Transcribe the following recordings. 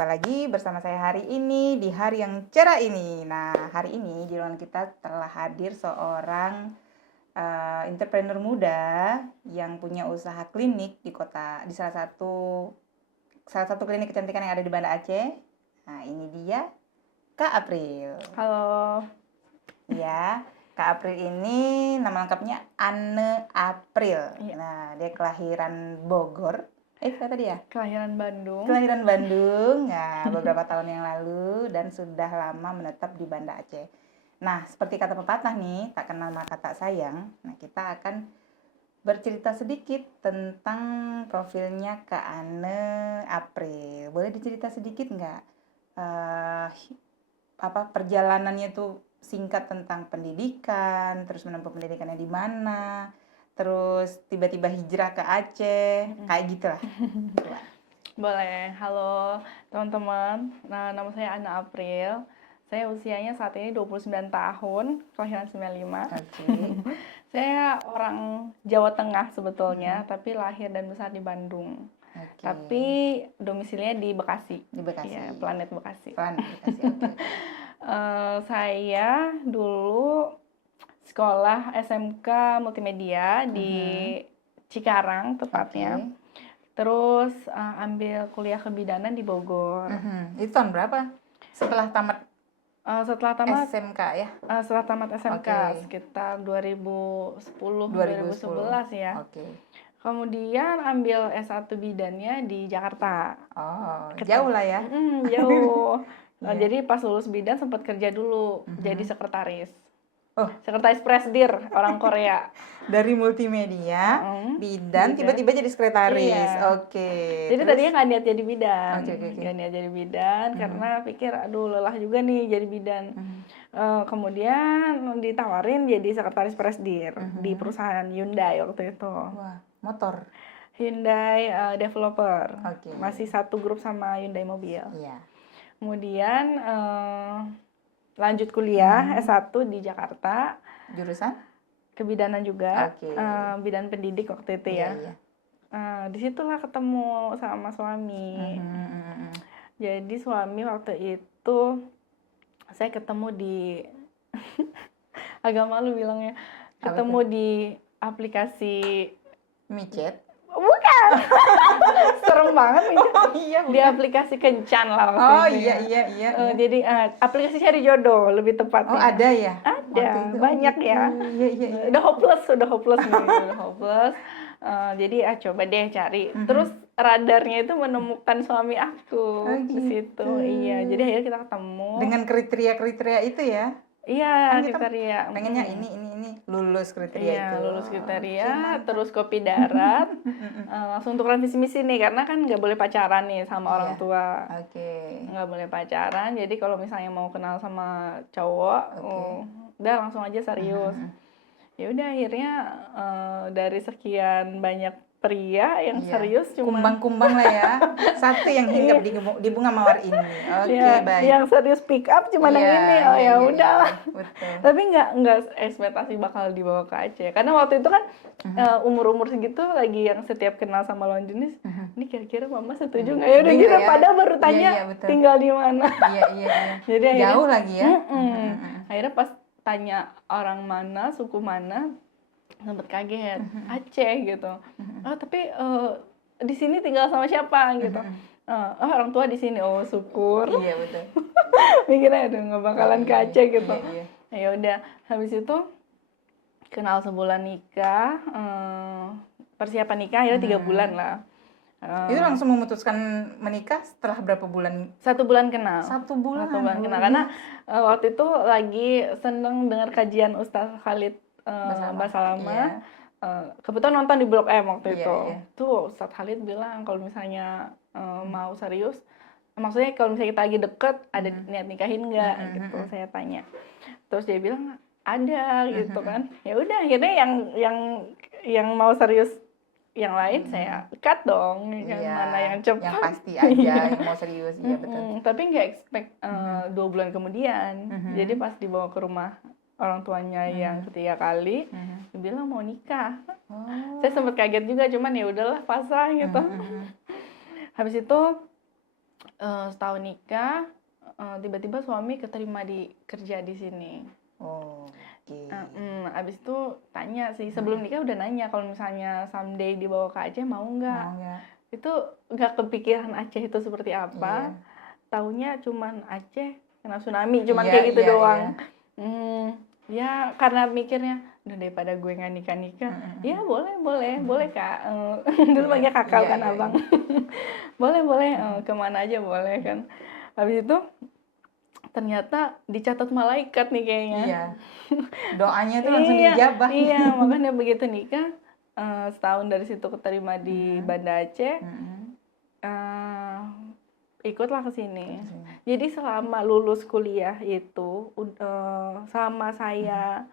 Jumpa lagi bersama saya hari ini di hari yang cerah ini. Nah, hari ini di ruangan kita telah hadir seorang entrepreneur muda yang punya usaha klinik di salah satu klinik kecantikan yang ada di Banda Aceh. Nah, ini dia Kak April. Halo. Ya, Kak April ini nama lengkapnya Anne April. Iya. Nah, dia kelahiran Bogor. Kata dia? Kelahiran Bandung. Kelahiran Bandung, ya, beberapa tahun yang lalu dan sudah lama menetap di Banda Aceh. Nah, seperti kata pepatah nih, tak kenal maka tak sayang. Nah, kita akan bercerita sedikit tentang profilnya Kak Anne April. Boleh dicerita sedikit nggak? Perjalanannya tuh singkat tentang pendidikan, terus menempuh pendidikannya di mana, terus tiba-tiba hijrah ke Aceh, kayak gitulah. Boleh. Halo teman-teman. Nah, nama saya Anne April. Saya usianya saat ini 29 tahun, kelahiran 95. Oke. Saya orang Jawa Tengah sebetulnya, tapi lahir dan besar di Bandung. Okay. Tapi domisilinya di Bekasi. Di Bekasi. Ya, Planet Bekasi. Planet Bekasi. Okay. Saya dulu sekolah SMK Multimedia di Cikarang tepatnya. Okay. Terus ambil kuliah kebidanan di Bogor. Itu tahun berapa? Setelah tamat SMK ya? Setelah tamat SMK, Okay. sekitar 2011 ya. Okay. Kemudian ambil S1 bidannya di Jakarta. Oh, jauh lah ya? Jauh. Yeah. Jadi pas lulus bidan sempat kerja dulu, jadi sekretaris. Oh, sekretaris presdir orang Korea. Dari multimedia, bidan, tiba-tiba jadi sekretaris. Iya. Oke. Jadi tadinya nggak niat jadi bidan. Okay. Nggak niat jadi bidan karena pikir aduh lelah juga nih jadi bidan. Kemudian ditawarin jadi sekretaris presdir di perusahaan Hyundai waktu itu. Wah, motor. Hyundai developer. Okay. Masih satu grup sama Hyundai mobil. Iya. Kemudian lanjut kuliah S1 di Jakarta. Jurusan? Kebidanan juga. Okay. Bidan pendidik waktu itu ya. Iya. Disitulah ketemu sama suami. Jadi suami waktu itu saya ketemu di agak malu bilangnya, ketemu di aplikasi micet. Bukan. Serem banget micet. Iya, di aplikasi Kencan lah waktu itu. Iya. Jadi aplikasi cari jodoh lebih tepatnya. Oh, ada ya? Ada, banyak ya. Iya. Udah hopeless nih, udah hopeless. Jadi coba deh cari. Terus radarnya itu menemukan suami aku di situ. Iya, jadi akhirnya kita ketemu. Dengan kriteria itu ya? Iya, kan kriteria. Pengennya ini lulus kriteria itu. Iya, lulus kriteria, terus kopi darat. Langsung tukeran visi misi nih, karena kan nggak boleh pacaran nih sama orang tua. Oke. Nggak boleh pacaran, jadi kalau misalnya mau kenal sama cowok, udah langsung aja serius. Ya udah akhirnya dari sekian banyak pria yang serius cuma kumbang-kumbang lah ya. Satu yang hinggap di bunga mawar ini. Oke, baik. Yang serius pick up cuma yang ini. Ya udahlah. Tapi nggak ekspektasi bakal dibawa ke Aceh. Karena waktu itu kan umur-umur segitu lagi yang setiap kenal sama lawan jenis, ini kira-kira mama setuju nggak ya? Udah gitu padahal baru tanya tinggal di mana. Iya. Jadi jauh lagi ya. Akhirnya pas tanya orang mana, suku mana, sempet kaget, Aceh gitu. Tapi di sini tinggal sama siapa gitu. Orang tua di sini. Oh, syukur. Iya, betul. Mikirnya aduh nggak bakalan ke Aceh gitu. Iya. Ya udah, habis itu kenal sebulan nikah, persiapan nikah akhirnya 3 bulan lah. Itu langsung memutuskan menikah setelah berapa bulan? 1 bulan kenal. 1 bulan. 1 bulan kenal karena waktu itu lagi seneng dengar kajian Ustaz Khalid Basalamah. Iya. Kebetulan nonton di Blok M waktu itu. Tuh Ustaz Khalid bilang kalau misalnya mau serius, maksudnya kalau misalnya kita lagi deket ada niat nikahin nggak gitu. Saya tanya. Terus dia bilang ada gitu kan. Ya udah akhirnya yang mau serius yang lain saya cut dong, yang mana yang cepat, yang pasti aja yang mau serius. Iya, betul. Tapi nggak expect 2 bulan kemudian. Jadi pas dibawa ke rumah orang tuanya yang ketiga kali, dia bilang mau nikah. Saya sempat kaget juga, cuman ya udahlah pasrah gitu. Habis itu Setahun nikah, tiba-tiba suami keterima kerja di sini. Oh, oke. Abis itu tanya sih, sebelum nikah udah nanya kalau misalnya someday dibawa ke Aceh mau nggak? Mau nggak? Itu nggak kepikiran Aceh itu seperti apa. Iya. Taunya cuman Aceh kena tsunami, cuman Iya, kayak gitu iya, doang. iya. Ya karena mikirnya udah daripada gue nggak nikah, ya boleh Kak. Dulu Iya, banyak kakak iya, kan iya, abang. iya. boleh kemana aja boleh kan. Habis itu ternyata dicatat malaikat nih kayaknya. Iya. Doanya tuh langsung Iya, dijabah. iya, makanya begitu nikah, setahun dari situ keterima di Banda Aceh, eh, ikutlah ke sini. Jadi selama lulus kuliah itu, sama saya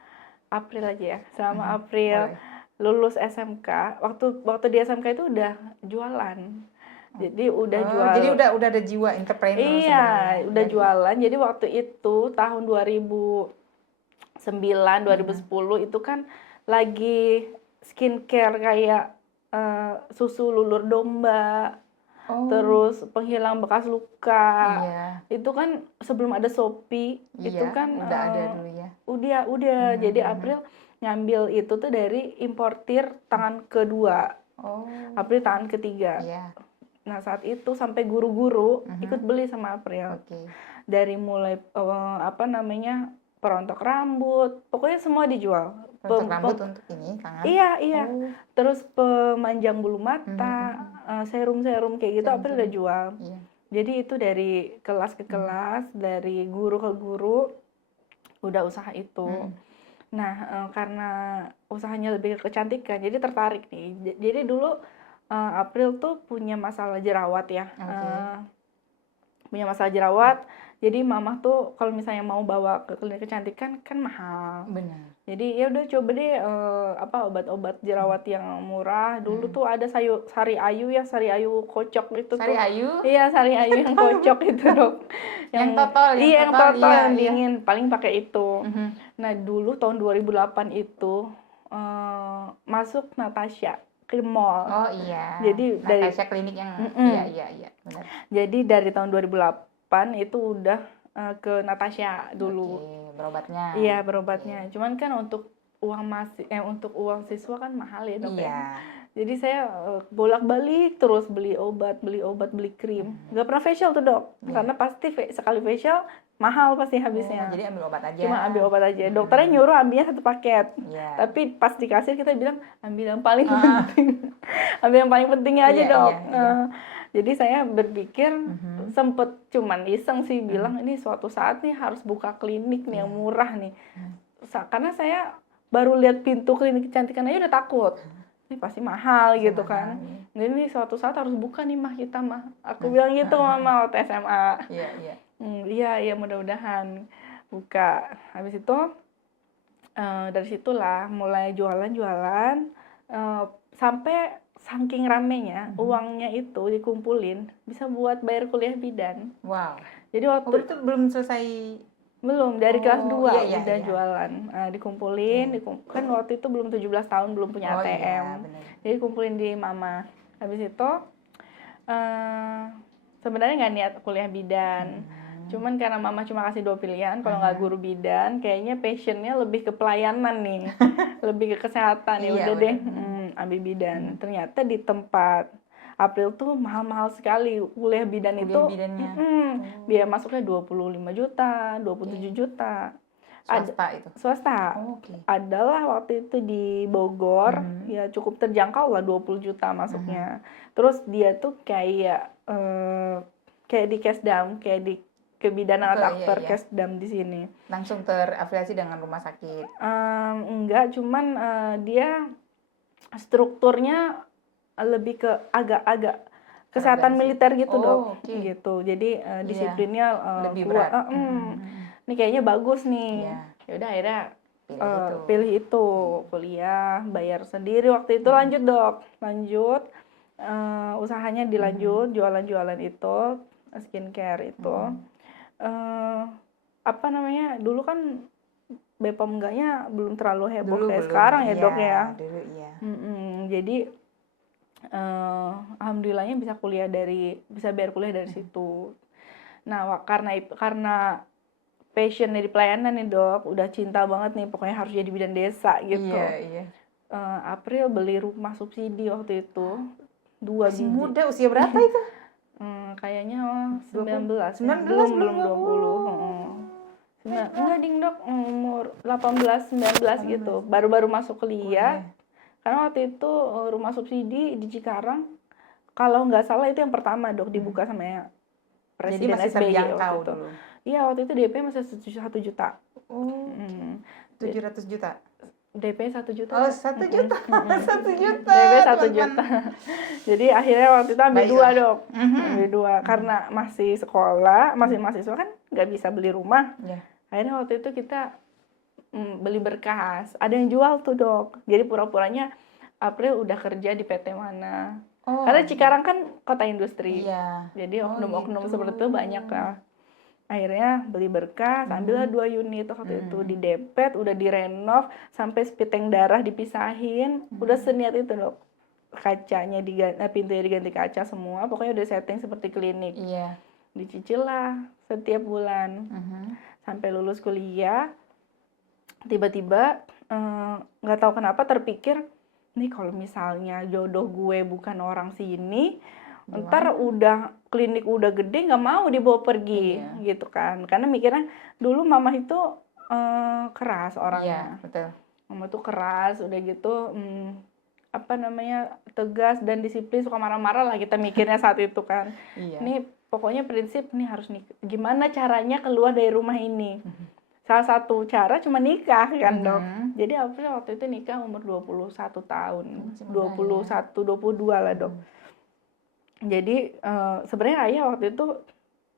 April aja ya, selama April Boleh. lulus SMK, waktu di SMK itu udah jualan. Jadi udah jual. Jadi udah ada jiwa entrepreneur Iya, sebenarnya. udah jualan. Jadi waktu itu tahun 2009, 2010 itu kan lagi skincare kayak susu lulur domba, terus penghilang bekas luka. Iya. Itu kan sebelum ada Shopee, itu Iya, kan udah ada dulu ya. Udah. Jadi April ngambil itu tuh dari importir tangan kedua. April tangan ketiga. Iya. Nah, saat itu sampai guru-guru ikut beli sama April. Dari mulai perontok rambut, pokoknya semua dijual. Perontok rambut untuk ini tangan. Iya. Terus pemanjang bulu mata, serum-serum kayak gitu April udah jual. Iya. Jadi itu dari kelas ke kelas, dari guru ke guru udah usaha itu. Nah, karena usahanya lebih ke kecantikan, jadi tertarik nih. Jadi dulu April tuh punya masalah jerawat ya. Punya masalah jerawat. Jadi mama tuh kalau misalnya mau bawa ke klinik kecantikan kan mahal. Benar. Jadi ya udah coba deh obat-obat jerawat yang murah. Dulu tuh ada sari ayu kocok gitu tuh. Sari ayu? Iya, sari ayu yang kocok itu, Dok. Yang totol, yang totol, yang iya. dingin, paling pakai itu. Nah, dulu tahun 2008 itu masuk Natasha ke mall. Oh iya. Jadi Natasha klinik yang iya, benar. Jadi dari tahun 2008 itu udah ke Natasha dulu. Berobatnya. Iya, berobatnya. Cuman kan untuk uang siswa kan mahal ya, Dok. Iya. Jadi saya bolak-balik terus beli obat, beli krim. Nggak pernah facial tuh, Dok. Karena pasti sekali facial mahal pasti habisnya. Jadi ambil obat aja. Cuma ambil obat aja. Dokternya nyuruh ambilnya satu paket. Tapi pas di kasir kita bilang ambil yang paling penting. Ambil yang paling pentingnya aja, Dok. Jadi saya berpikir sempet cuman iseng sih bilang ini suatu saat nih harus buka klinik nih yang murah nih. Karena saya baru lihat pintu klinik kecantikan aja udah takut. Ini pasti mahal gitu kan. Jadi ini suatu saat harus buka nih kita mah. Aku bilang gitu mama waktu SMA. Iya, mudah-mudahan buka. Habis itu dari situlah mulai jualan sampai saking ramenya uangnya itu dikumpulin bisa buat bayar kuliah bidan. Wow. Jadi waktu itu belum selesai. Belum, dari kelas 2 udah jualan. Dikumpulin, kan waktu itu belum 17 tahun, belum punya ATM. Jadi kumpulin di mama. Habis itu sebenarnya nggak niat kuliah bidan. Cuman karena mama cuma kasih 2 pilihan, kalau nggak guru bidan, kayaknya passionnya lebih ke pelayanan nih, lebih ke kesehatan. Ya udah deh, ambil bidan. Ternyata di tempat April tuh mahal-mahal sekali kuliah bidan itu. Biaya masuknya 25 juta, 27 juta. Swasta itu? Swasta. Adalah waktu itu di Bogor, ya cukup terjangkau lah 20 juta masuknya. Terus dia tuh kayak di Kesdam, kayak di kebidanan atau aktor Kesdam di sini. Langsung terafiliasi dengan rumah sakit? Enggak, cuman dia strukturnya lebih ke agak kesehatan militer gitu, Dok. Gitu. Jadi disiplinnya lebih kuat. berat. Ini kayaknya bagus nih. Ya udah akhirnya pilih itu, kuliah, bayar sendiri waktu itu. Lanjut, Dok. Usahanya dilanjut, jualan-jualan itu, skincare itu. Dulu kan BPOM enggaknya belum terlalu heboh kayak sekarang ya, Dok ya. Dulu iya. Jadi Alhamdulillahnya bisa bayar kuliah dari situ. Nah, karena passion di pelayanan nih Dok, udah cinta banget nih, pokoknya harus jadi bidan desa gitu. Iya. April beli rumah subsidi waktu itu, 2 Masih biji. muda, usia berapa itu? Kayaknya 19 ya? belum 20. Enggak ding Dok, umur 18, 19 gitu, baru-baru masuk kuliah. Karena waktu itu rumah subsidi di Cikarang, kalau nggak salah itu yang pertama Dok dibuka sama Presiden Jadi masih SBY terjangkau waktu itu. dulu. Iya, waktu itu DP masih 1 juta. 700 juta? DP 1 juta. Oh, 1 juta. 1 juta. DP 1 juta. Jadi akhirnya waktu itu ambil 2 Dok. Ambil 2 karena masih sekolah, masih mahasiswa kan nggak bisa beli rumah. Akhirnya waktu itu kita beli berkas. Ada yang jual tuh Dok. Jadi pura-puranya April udah kerja di PT mana. Karena Cikarang kan kota industri. Jadi oknum-oknum seperti itu banyak lah. Akhirnya beli berkas, ambillah 2 unit waktu itu, didepet, udah direnov, sampai spiteng darah dipisahin, udah seniat itu Dok. Kacanya pintunya diganti kaca semua, pokoknya udah setting seperti klinik. Dicicil lah setiap bulan. Sampai lulus kuliah, tiba-tiba nggak tahu kenapa terpikir, nih kalau misalnya jodoh gue bukan orang sini, ntar klinik udah gede nggak mau dibawa pergi gitu kan, karena mikirnya dulu mama itu keras orangnya. Betul. Mama tuh keras, udah gitu tegas dan disiplin, suka marah-marah lah kita mikirnya saat itu kan. Ini pokoknya prinsip nih harus gimana caranya keluar dari rumah ini. Salah satu cara cuma nikah kan Dok. Jadi April waktu itu nikah umur 21 tahun. 21, 22 lah Dok. Jadi sebenarnya ayah waktu itu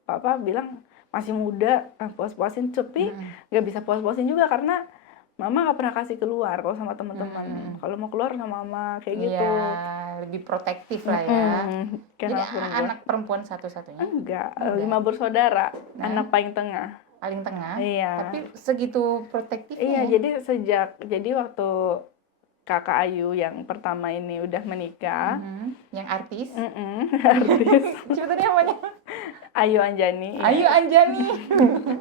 papa bilang masih muda, puas-puasin, tapi nggak bisa puas-puasin juga karena mama nggak pernah kasih keluar kalau sama teman-teman. Kalau mau keluar sama mama kayak gitu. Lebih protektif lah ya. Jadi anak perempuan satu-satunya? Enggak, 5 bersaudara, anak paling tengah. Paling tengah? Iya. Tapi segitu protektifnya? Iya, jadi waktu kakak Ayu yang pertama ini udah menikah. Yang artis? Artis. Sebetulnya namanya? Ayu Anjani. Ayu Anjani.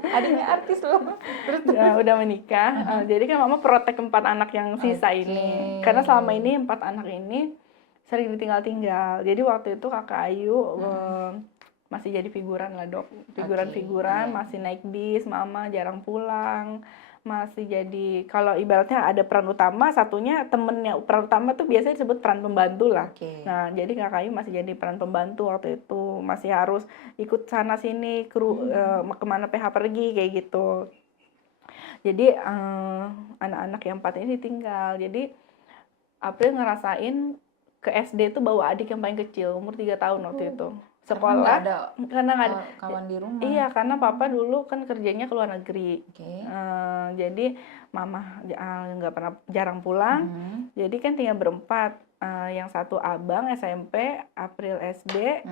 Adiknya artis loh. Terus udah menikah. Jadi kan mama protek 4 anak yang sisa ini. Karena selama ini 4 anak ini sering ditinggal-tinggal. Jadi waktu itu kakak Ayu masih jadi figuran lah Dok. Figuran, masih naik bis, mama jarang pulang. Masih jadi, kalau ibaratnya ada peran utama, satunya temennya peran utama tuh biasanya disebut peran pembantu lah. Nah, jadi kakak Ayu masih jadi peran pembantu waktu itu, masih harus ikut sana sini, kemana PH pergi kayak gitu. Jadi anak-anak yang 4 ini ditinggal. Jadi April ngerasain ke SD tuh bawa adik yang paling kecil, umur 3 tahun waktu itu. Sekolah karena nggak ada kawan di rumah. Iya, karena papa dulu kan kerjanya ke luar negeri. Jadi mama jarang pulang. Jadi kan tinggal berempat. Yang satu abang SMP, April SD,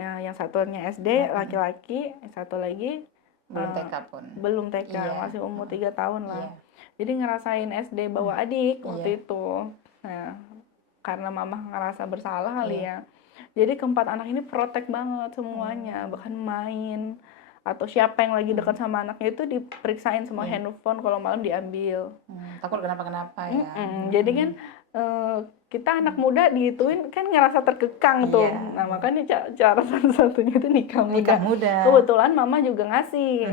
yang satunya SD laki-laki, yang satu lagi belum TK pun. Belum TK, masih umur 3 tahun lah. Jadi ngerasain SD bawa adik waktu itu. Nah, karena mama ngerasa bersalah kali ya. Jadi keempat anak ini protek banget semuanya, bahkan main atau siapa yang lagi dekat sama anaknya itu diperiksain semua handphone, kalau malam diambil. Takut kenapa-kenapa ya. Jadi kan kita anak muda dihituin kan ngerasa terkekang tuh. Nah makanya cara satu-satunya itu nikah muda. Kebetulan mama juga ngasih.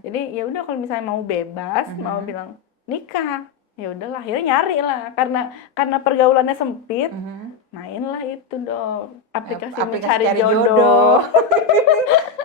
Jadi ya udah kalau misalnya mau bebas, mau bilang nikah, ya udahlah akhirnya nyari lah karena pergaulannya sempit. Mainlah itu dong aplikasi mencari jodoh.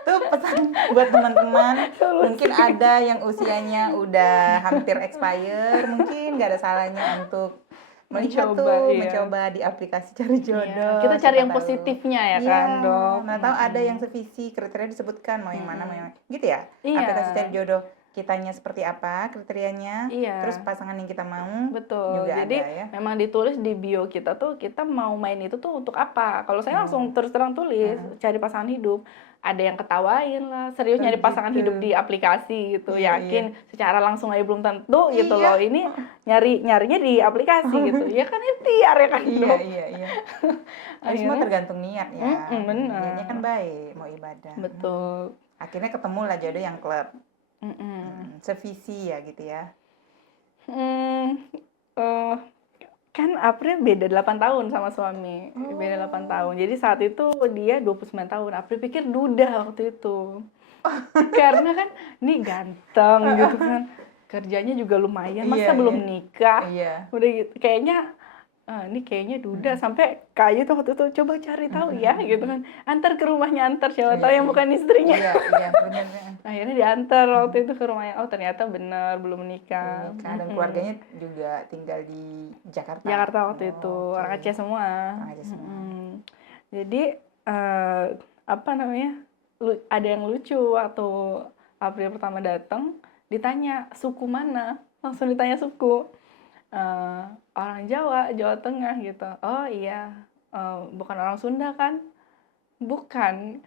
Tuh pesan buat teman-teman, mungkin ada yang usianya udah hampir expire, mungkin nggak ada salahnya untuk mencoba di aplikasi cari jodoh. Kita cari yang positifnya ya kan Dok. Nah tahu ada yang sevisi, kriteria disebutkan mau yang mana, gitu ya. Aplikasi cari jodoh. kitanya seperti apa kriterianya, terus Iya, pasangan yang kita mau betul. juga Jadi ada ya. memang ditulis di bio kita tuh kita mau main itu tuh untuk apa. Kalau saya langsung Oh, terus terang tulis cari pasangan hidup. Ada yang ketawain lah, serius oh nyari pasangan hidup gitu. di aplikasi gitu. Iya, iya. Yakin secara langsung aja belum tentu gitu Iya. loh. Ini nyarinya di aplikasi gitu. Ya kan ikhtiar ya kan, Iya, Dok. iya, iya. Tapi semua Akhirnya tergantung niat ya. Niatnya kan bener. baik, mau ibadah. Betul. Akhirnya ketemu lah jodoh yang klub. Mm-mm. Sevisi ya gitu ya. Hmm, eh, kan April beda 8 tahun sama suami. Beda 8 tahun. Jadi saat itu dia 29 tahun. April pikir duda waktu itu. Karena kan ini ganteng gitu kan. Kerjanya juga lumayan. Iya, Masa iya. belum nikah? Iya. Udah gitu. Kayaknya ini kayaknya duda sampai kayak itu waktu itu coba cari tahu ya gitu kan. Antar ke rumahnya, antar siapa tahu Iya, yang iya. bukan istrinya. Iya, iya, benar. Akhirnya diantar waktu itu ke rumahnya. Oh, ternyata benar belum menikah. Menikah dan keluarganya juga tinggal di Jakarta. Jakarta waktu itu, oke. orang Aceh semua. Orang Aceh semua. Jadi apa namanya? Ada yang lucu waktu April pertama datang, ditanya suku mana, langsung ditanya suku. Orang Jawa, Jawa Tengah gitu. Oh iya, bukan orang Sunda kan? Bukan.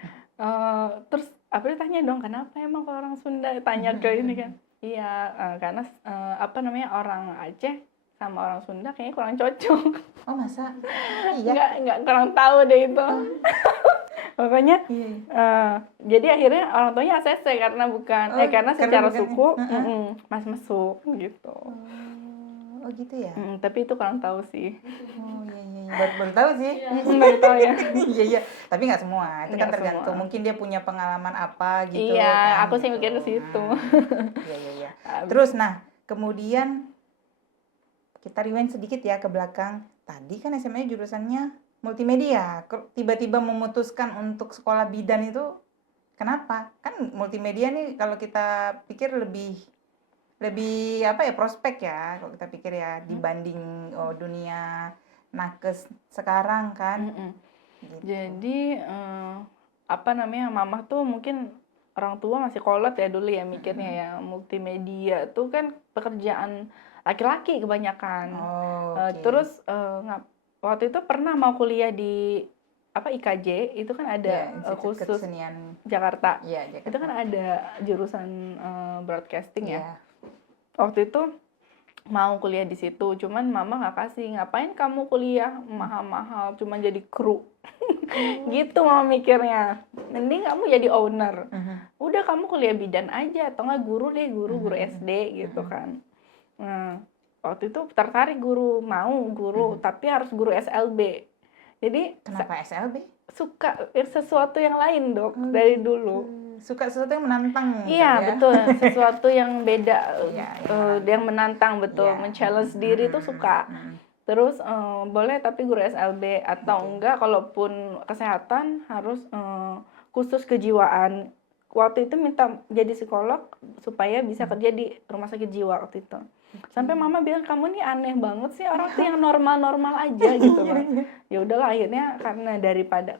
Terus April tanya dong, kenapa emang kalau orang Sunda? Tanya ke ini kan. Iya, karena apa namanya, orang Aceh sama orang Sunda kayaknya kurang cocok. Oh, masa? Iya. Nggak kurang tahu deh itu. Makanya Iya. jadi akhirnya orang tuanya ACC karena bukan karena secara bukan, suku mas mesuk gitu. Oh gitu ya. Tapi itu kurang tahu sih. Oh iya, iya, iya. Baru tahu sih. Baru tahu ya. Iya, iya. Tapi nggak semua. Itu kan Nggak tergantung. semua. Mungkin dia punya pengalaman apa gitu. Iya, kan, aku sih gitu. mikir ke situ. Iya, iya, iya. Terus nah, kemudian kita rewind sedikit ya ke belakang. Tadi kan SMA jurusannya multimedia. Tiba-tiba memutuskan untuk sekolah bidan itu kenapa? Kan multimedia nih kalau kita pikir lebih apa ya, prospek ya kalau kita pikir ya dibanding dunia nakes sekarang kan. Gitu. Jadi apa namanya, mama tuh mungkin orang tua masih kolot ya dulu ya mikirnya ya, multimedia tuh kan pekerjaan laki-laki kebanyakan. Oh, oke. Terus waktu itu pernah mau kuliah di apa IKJ, itu kan ada Ya, Institut khusus Kesenian Jakarta. Iya, Jakarta. Itu kan ada jurusan broadcasting ya. Iya. Waktu itu mau kuliah di situ, cuman mama nggak kasih. Ngapain kamu kuliah mahal-mahal, cuma jadi kru. Gitu mama mikirnya. Mending kamu jadi owner. Udah kamu kuliah bidan aja, atau nggak guru deh, guru SD gitu kan. Nah, waktu itu tertarik mau guru, tapi harus guru SLB. Jadi Kenapa SLB? suka sesuatu yang lain, Dok, dari dulu. Suka sesuatu yang menantang. Iya, ya? betul. Sesuatu yang beda, Iya, yang menantang, betul. Iya. Men-challenge diri itu suka. Terus boleh tapi guru SLB atau enggak, kalaupun kesehatan harus khusus kejiwaan. Waktu itu minta jadi psikolog supaya bisa kerja di rumah sakit jiwa waktu itu. Sampai mama bilang, kamu nih aneh banget sih, orang tuh yang normal-normal aja gitu loh. Ya udahlah, akhirnya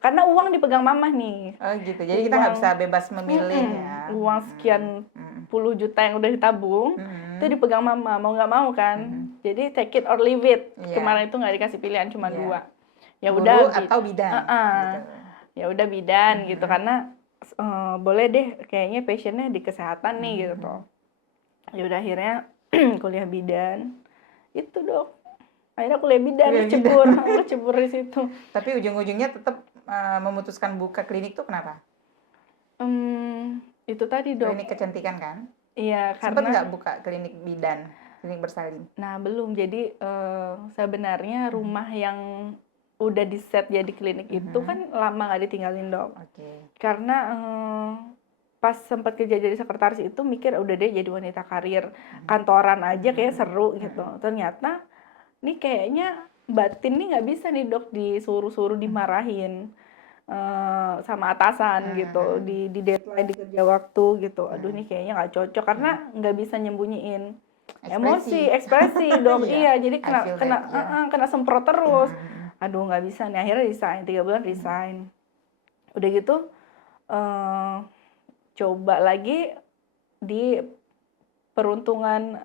karena uang dipegang mama nih. Oh gitu. Jadi kita nggak bisa bebas memilih ya. Uang sekian puluh juta yang udah ditabung itu dipegang mama, mau nggak mau kan. Jadi take it or leave it. Kemarin itu nggak dikasih pilihan, cuma dua. Ya udah atau bidan. Gitu. Ya udah bidan gitu, karena boleh deh kayaknya passionnya di kesehatan nih gitu. Ya udah akhirnya kuliah bidan. Itu, Dok. Akhirnya kuliah bidan, cebur di situ. Tapi ujung-ujungnya tetap memutuskan buka klinik tuh kenapa? Itu tadi, Dok. Klinik kecantikan kan? Iya, Sempat karena nggak buka klinik bidan, klinik bersalin? Nah, belum. Jadi sebenarnya rumah yang udah di set jadi klinik itu kan lama nggak ditinggalin, Dok. Oke. Karena pas sempat kerja jadi sekretaris itu mikir udah deh jadi wanita karir kantoran aja kayak seru gitu. Ternyata nih kayaknya batin nih nggak bisa nih, Dok, disuruh-suruh dimarahin sama atasan gitu, di deadline, di kerja waktu gitu. Aduh, nih kayaknya nggak cocok karena nggak bisa nyembunyiin emosi, ekspresi, Dok. Iya, jadi kena semprot terus. Aduh, nggak bisa nih. Akhirnya resign, 3 bulan resign. Udah gitu coba lagi di peruntungan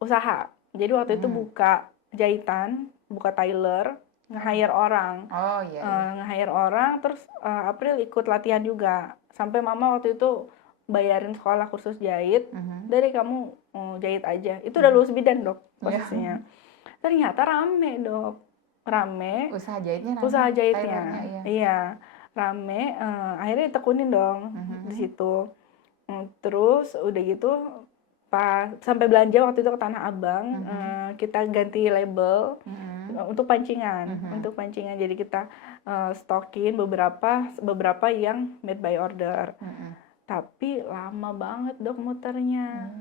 usaha. Jadi waktu itu Hmm. buka jahitan, buka tailor, nge-hire orang. Oh iya. Nge-hire orang, terus April ikut latihan juga. Sampai mama waktu itu bayarin sekolah kursus jahit. Dari kamu jahit aja. Itu udah lulus bidan, Dok, posisinya. Ternyata rame, Dok. Rame. Usaha jahitnya rame. Usaha jahitnya. Tailornya, Iya. Rame. Akhirnya ditekunin dong di situ. Terus udah gitu pas sampai belanja waktu itu ke Tanah Abang, kita ganti label untuk pancingan. Untuk pancingan, jadi kita stokin beberapa yang made by order. Tapi lama banget, Dok, muternya.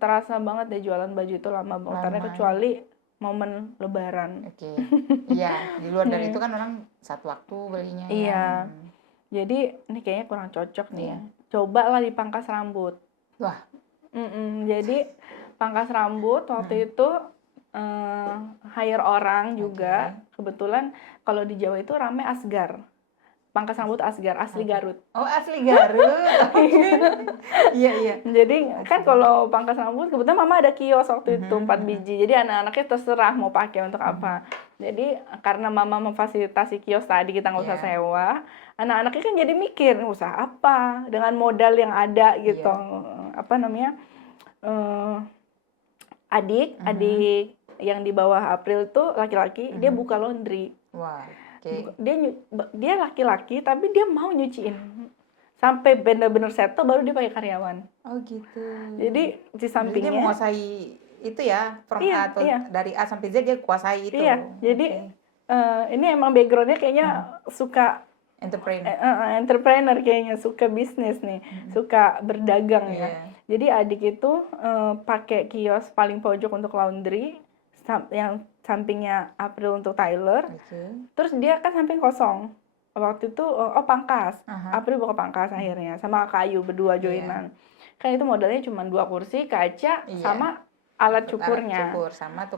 Terasa banget deh jualan baju itu lama muternya, kecuali momen lebaran. Oke. Iya, di luar dari itu kan orang satu waktu belinya. Iya. Jadi ini kayaknya kurang cocok nih. Coba lah dipangkas rambut. Wah. Jadi pangkas rambut waktu itu hire orang juga. Kebetulan kalau di Jawa itu rame Asgar. Pangkas rambut Asgar, asli Garut. Oh, asli Garut. Iya. Jadi kan kalau pangkas rambut, kebetulan mama ada kios waktu itu 4 biji. Jadi anak-anaknya terserah mau pakai untuk apa. Jadi karena mama memfasilitasi kios tadi, kita nggak usah sewa. Anak-anaknya kan jadi mikir, usaha apa dengan modal yang ada gitu. Apa namanya? Adik yang di bawah April tuh laki-laki, dia buka laundry. Wah. Dia laki-laki tapi dia mau nyuciin sampai bener-bener settle baru dia pakai karyawan. Oh gitu. Jadi di sampingnya dia menguasai itu ya, from A atau dari A sampai Z dia kuasai itu. Iya. Jadi ini emang backgroundnya kayaknya suka entrepreneur kayaknya, suka bisnis nih, suka berdagang ya. Jadi adik itu pakai kios paling pojok untuk laundry, yang sampingnya April untuk tailor. Terus dia kan samping kosong. Waktu itu pangkas. April buka pangkas akhirnya sama Kayu berdua joinan. Kan itu modalnya cuma 2 kursi, kaca sama alat cukurnya. Sama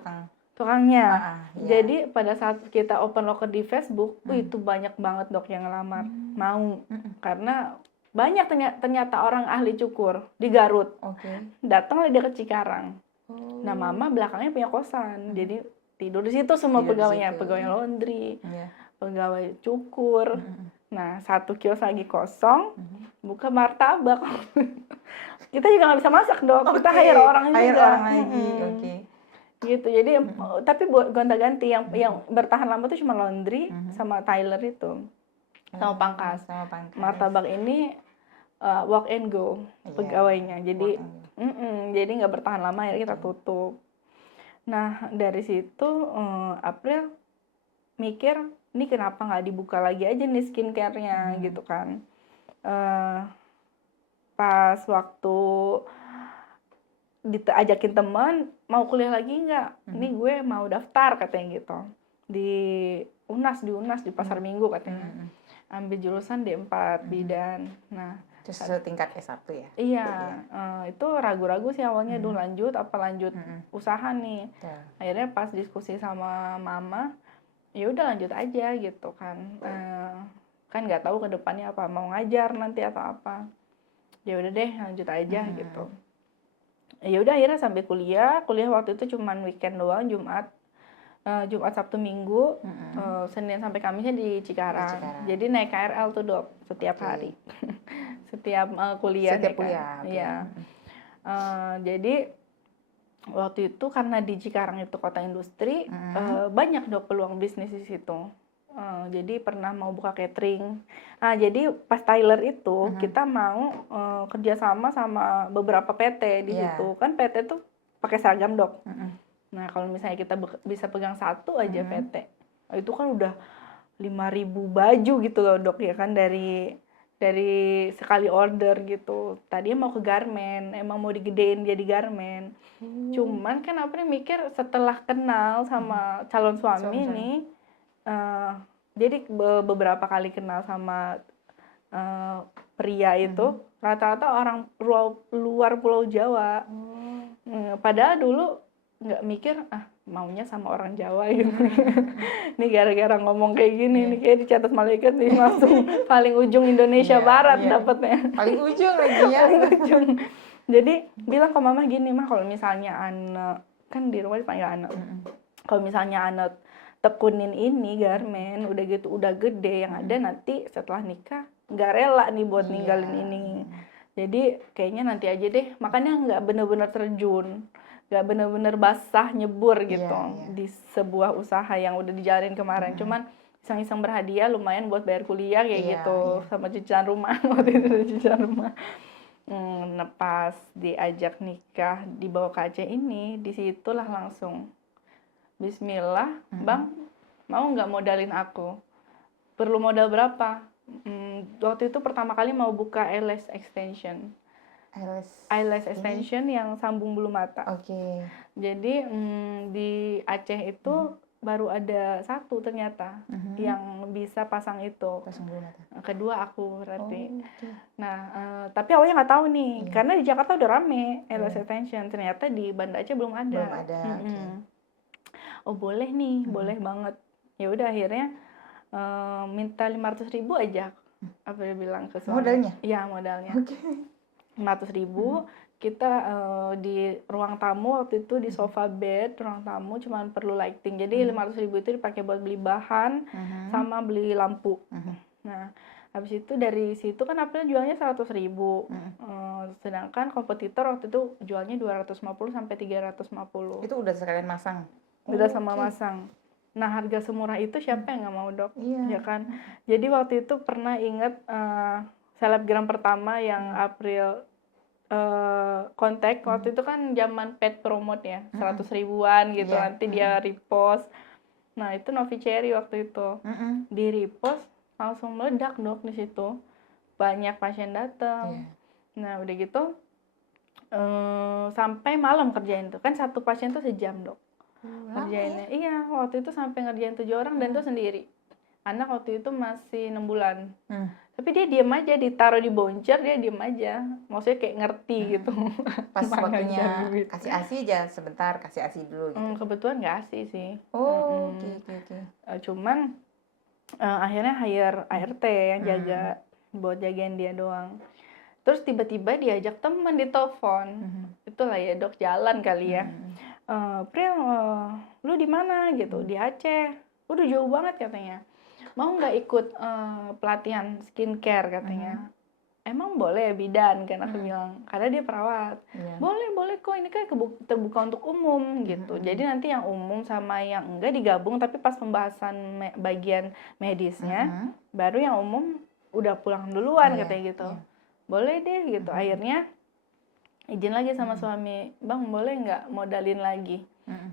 tukangnya. Jadi pada saat kita open locker di Facebook, itu banyak banget, Dok, yang ngelamar. Mau. Karena banyak ternyata orang ahli cukur di Garut. Datanglah dia ke Cikarang. Nah, mama belakangnya punya kosan. Jadi tidur di situ semua pegawainya, pegawai laundry, pegawai cukur. Nah, satu kios lagi kosong, buka martabak. Kita juga nggak bisa masak, Dok. Kita hire orang juga. Hire orang lagi. Gitu. Jadi tapi buat gonta-ganti yang bertahan lama tuh cuma laundry sama tailor itu. Sama pangkas. Martabak ini walk and go pegawainya. Jadi jadi nggak bertahan lama, akhirnya kita tutup. Nah, dari situ April mikir, ini kenapa nggak dibuka lagi aja nih skincare-nya gitu kan. Pas waktu diajakin teman, mau kuliah lagi nggak? Ini gue mau daftar katanya gitu. Di UNAS di Pasar Minggu katanya. Ambil jurusan D4 bidan. Nah, terus setingkat S1 ya? Iya, itu ragu-ragu sih awalnya, lanjut usaha nih. Akhirnya pas diskusi sama mama, ya udah lanjut aja gitu kan. Kan nggak tahu ke depannya apa, mau ngajar nanti atau apa. Ya udah deh, lanjut aja gitu. Ya udah akhirnya sampai kuliah waktu itu cuman weekend doang, Jumat, Sabtu, Minggu, Senin sampai Kamisnya di Cikarang. Jadi naik KRL tuh, Dok, setiap hari. Setiap kuliah. Iya. Jadi waktu itu karena di Cikarang itu kota industri, banyak, Dok, peluang bisnis di situ. Jadi pernah mau buka catering. Nah, jadi pas tailor itu kita mau kerjasama sama beberapa PT di situ. Kan PT tuh pakai seragam, Dok. Nah, kalau misalnya kita bisa pegang satu aja PT, itu kan udah 5.000 baju gitu loh, Dok, ya kan, dari sekali order gitu. Tadinya mau ke garment, emang mau digedein jadi garment. Cuman kan apa nih mikir, setelah kenal sama calon suami nih, jadi beberapa kali kenal sama pria itu, rata-rata orang luar Pulau Jawa. Padahal dulu nggak mikir, maunya sama orang Jawa gitu. Ini gara-gara ngomong kayak gini, nih kayak dicatat malaikat nih, langsung paling ujung Indonesia Barat dapatnya. Paling ujung lagi ya. Paling ujung. Jadi bilang ke mama gini, mah kalau misalnya anak kan di rumah dipanggil anak, kalau misalnya anak tekunin ini garmen udah gitu udah gede, yang ada nanti setelah nikah nggak rela nih buat ninggalin ini. Jadi kayaknya nanti aja deh, makanya nggak bener-bener terjun, nggak bener-bener basah nyebur gitu di sebuah usaha yang udah dijalanin kemarin. Cuman iseng-iseng berhadiah lumayan buat bayar kuliah kayak gitu, sama cicilan rumah. Waktu itu cicilan rumah. Nah pas diajak nikah dibawa ke Aceh ini, disitulah langsung Bismillah, Bang mau nggak modalin aku? Perlu modal berapa? Waktu itu pertama kali mau buka eyelash extension. Eyelash extension yang sambung bulu mata. Jadi di Aceh itu baru ada satu ternyata yang bisa pasang itu. Pasang bulu mata. Kedua aku berarti. Nah, tapi awalnya nggak tahu nih, karena di Jakarta udah rame eyelash extension. Ternyata di Banda Aceh belum ada. Belum ada. Oh boleh nih, boleh banget. Ya udah akhirnya minta 500.000 aja. Apa dia bilang ke suami? Modalnya? Iya modalnya. 500.000. Kita di ruang tamu waktu itu di sofa bed ruang tamu cuman perlu lighting. Jadi 500.000 itu dipakai buat beli bahan sama beli lampu. Nah, habis itu dari situ kan April jualnya 100.000. Sedangkan kompetitor waktu itu jualnya 250 sampai 350. Itu udah sekalian masang. Udah sama masang. Nah, harga semurah itu siapa yang nggak mau, Dok? Ya kan? Jadi waktu itu pernah inget selebgram pertama yang April kontak, waktu itu kan zaman paid promote ya, 100 ribuan gitu, nanti dia repost. Nah itu Novi Cherry waktu itu di repost langsung meledak Dok di situ, banyak pasien datang. Nah udah gitu sampai malam kerjain tuh, kan satu pasien tuh sejam Dok kerjainnya. Iya waktu itu sampai ngerjain 7 orang dan tuh sendiri. Anak waktu itu masih 6 bulan. Tapi dia diem aja, ditaruh di boncer, dia diem aja. Maksudnya kayak ngerti gitu. Pas waktunya kasih ASI aja sebentar, kasih ASI dulu gitu. Kebetulan nggak ASI sih. Oke. Cuman akhirnya hire ART yang jaga, buat jagain dia doang. Terus tiba-tiba diajak teman di telepon. Itulah ya Dok, jalan kali ya. Pril, lu di mana gitu? Di Aceh. Udah jauh banget katanya. Mau nggak ikut pelatihan skincare katanya. Emang boleh bidan kan aku bilang, karena dia perawat. Boleh kok, ini kan terbuka untuk umum gitu. Jadi nanti yang umum sama yang enggak digabung, tapi pas pembahasan bagian medisnya baru yang umum udah pulang duluan katanya gitu. Boleh deh gitu. Akhirnya izin lagi sama suami, Bang boleh nggak modalin lagi?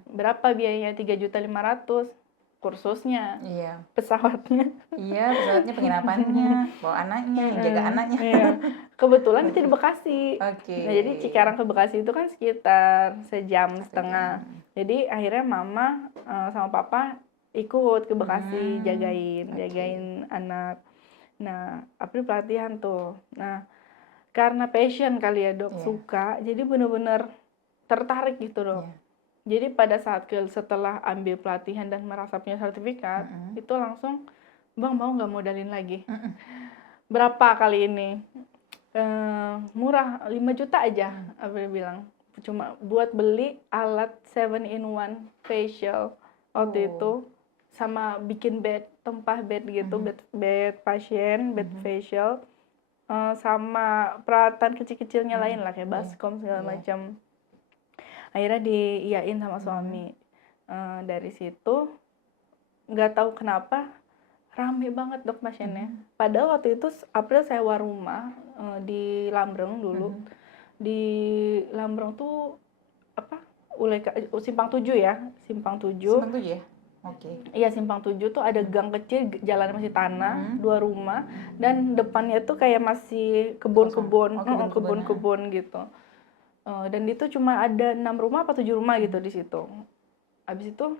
Berapa biayanya? 3.500.000. Kursusnya, pesawatnya, pesawatnya, penginapannya, bawa anaknya, jaga anaknya. Kebetulan itu di Bekasi. Nah, jadi Cikarang ke Bekasi itu kan sekitar sejam setengah. Jadi akhirnya mama sama papa ikut ke Bekasi jagain anak. Nah, April pelatihan tuh. Nah, karena passion kali ya Dok, suka, jadi bener-bener tertarik gitu Dok. Jadi pada saat setelah ambil pelatihan dan merasa punya sertifikat, itu langsung, Bang mau nggak modalin lagi? Berapa kali ini? Murah, 5 juta aja, April bilang. Cuma buat beli alat 7-in-1 facial waktu itu, sama bikin bed, tempah bed gitu, bed pasien, bed facial, sama peralatan kecil-kecilnya lain lah, kayak baskom segala macam. Akhirnya diiyain sama suami. Dari situ nggak tahu kenapa rame banget Dok pasiennya. Padahal waktu itu April sewa rumah di Lambreng dulu. Di Lambreng tuh apa? Simpang 7 ya, Simpang 7. Simpang 7 ya? Iya Simpang 7 tuh ada gang kecil, jalan masih tanah, 2 rumah, dan depannya tuh kayak masih kebun-kebun gitu. Dan itu cuma ada 6 rumah apa 7 rumah gitu di situ. Habis itu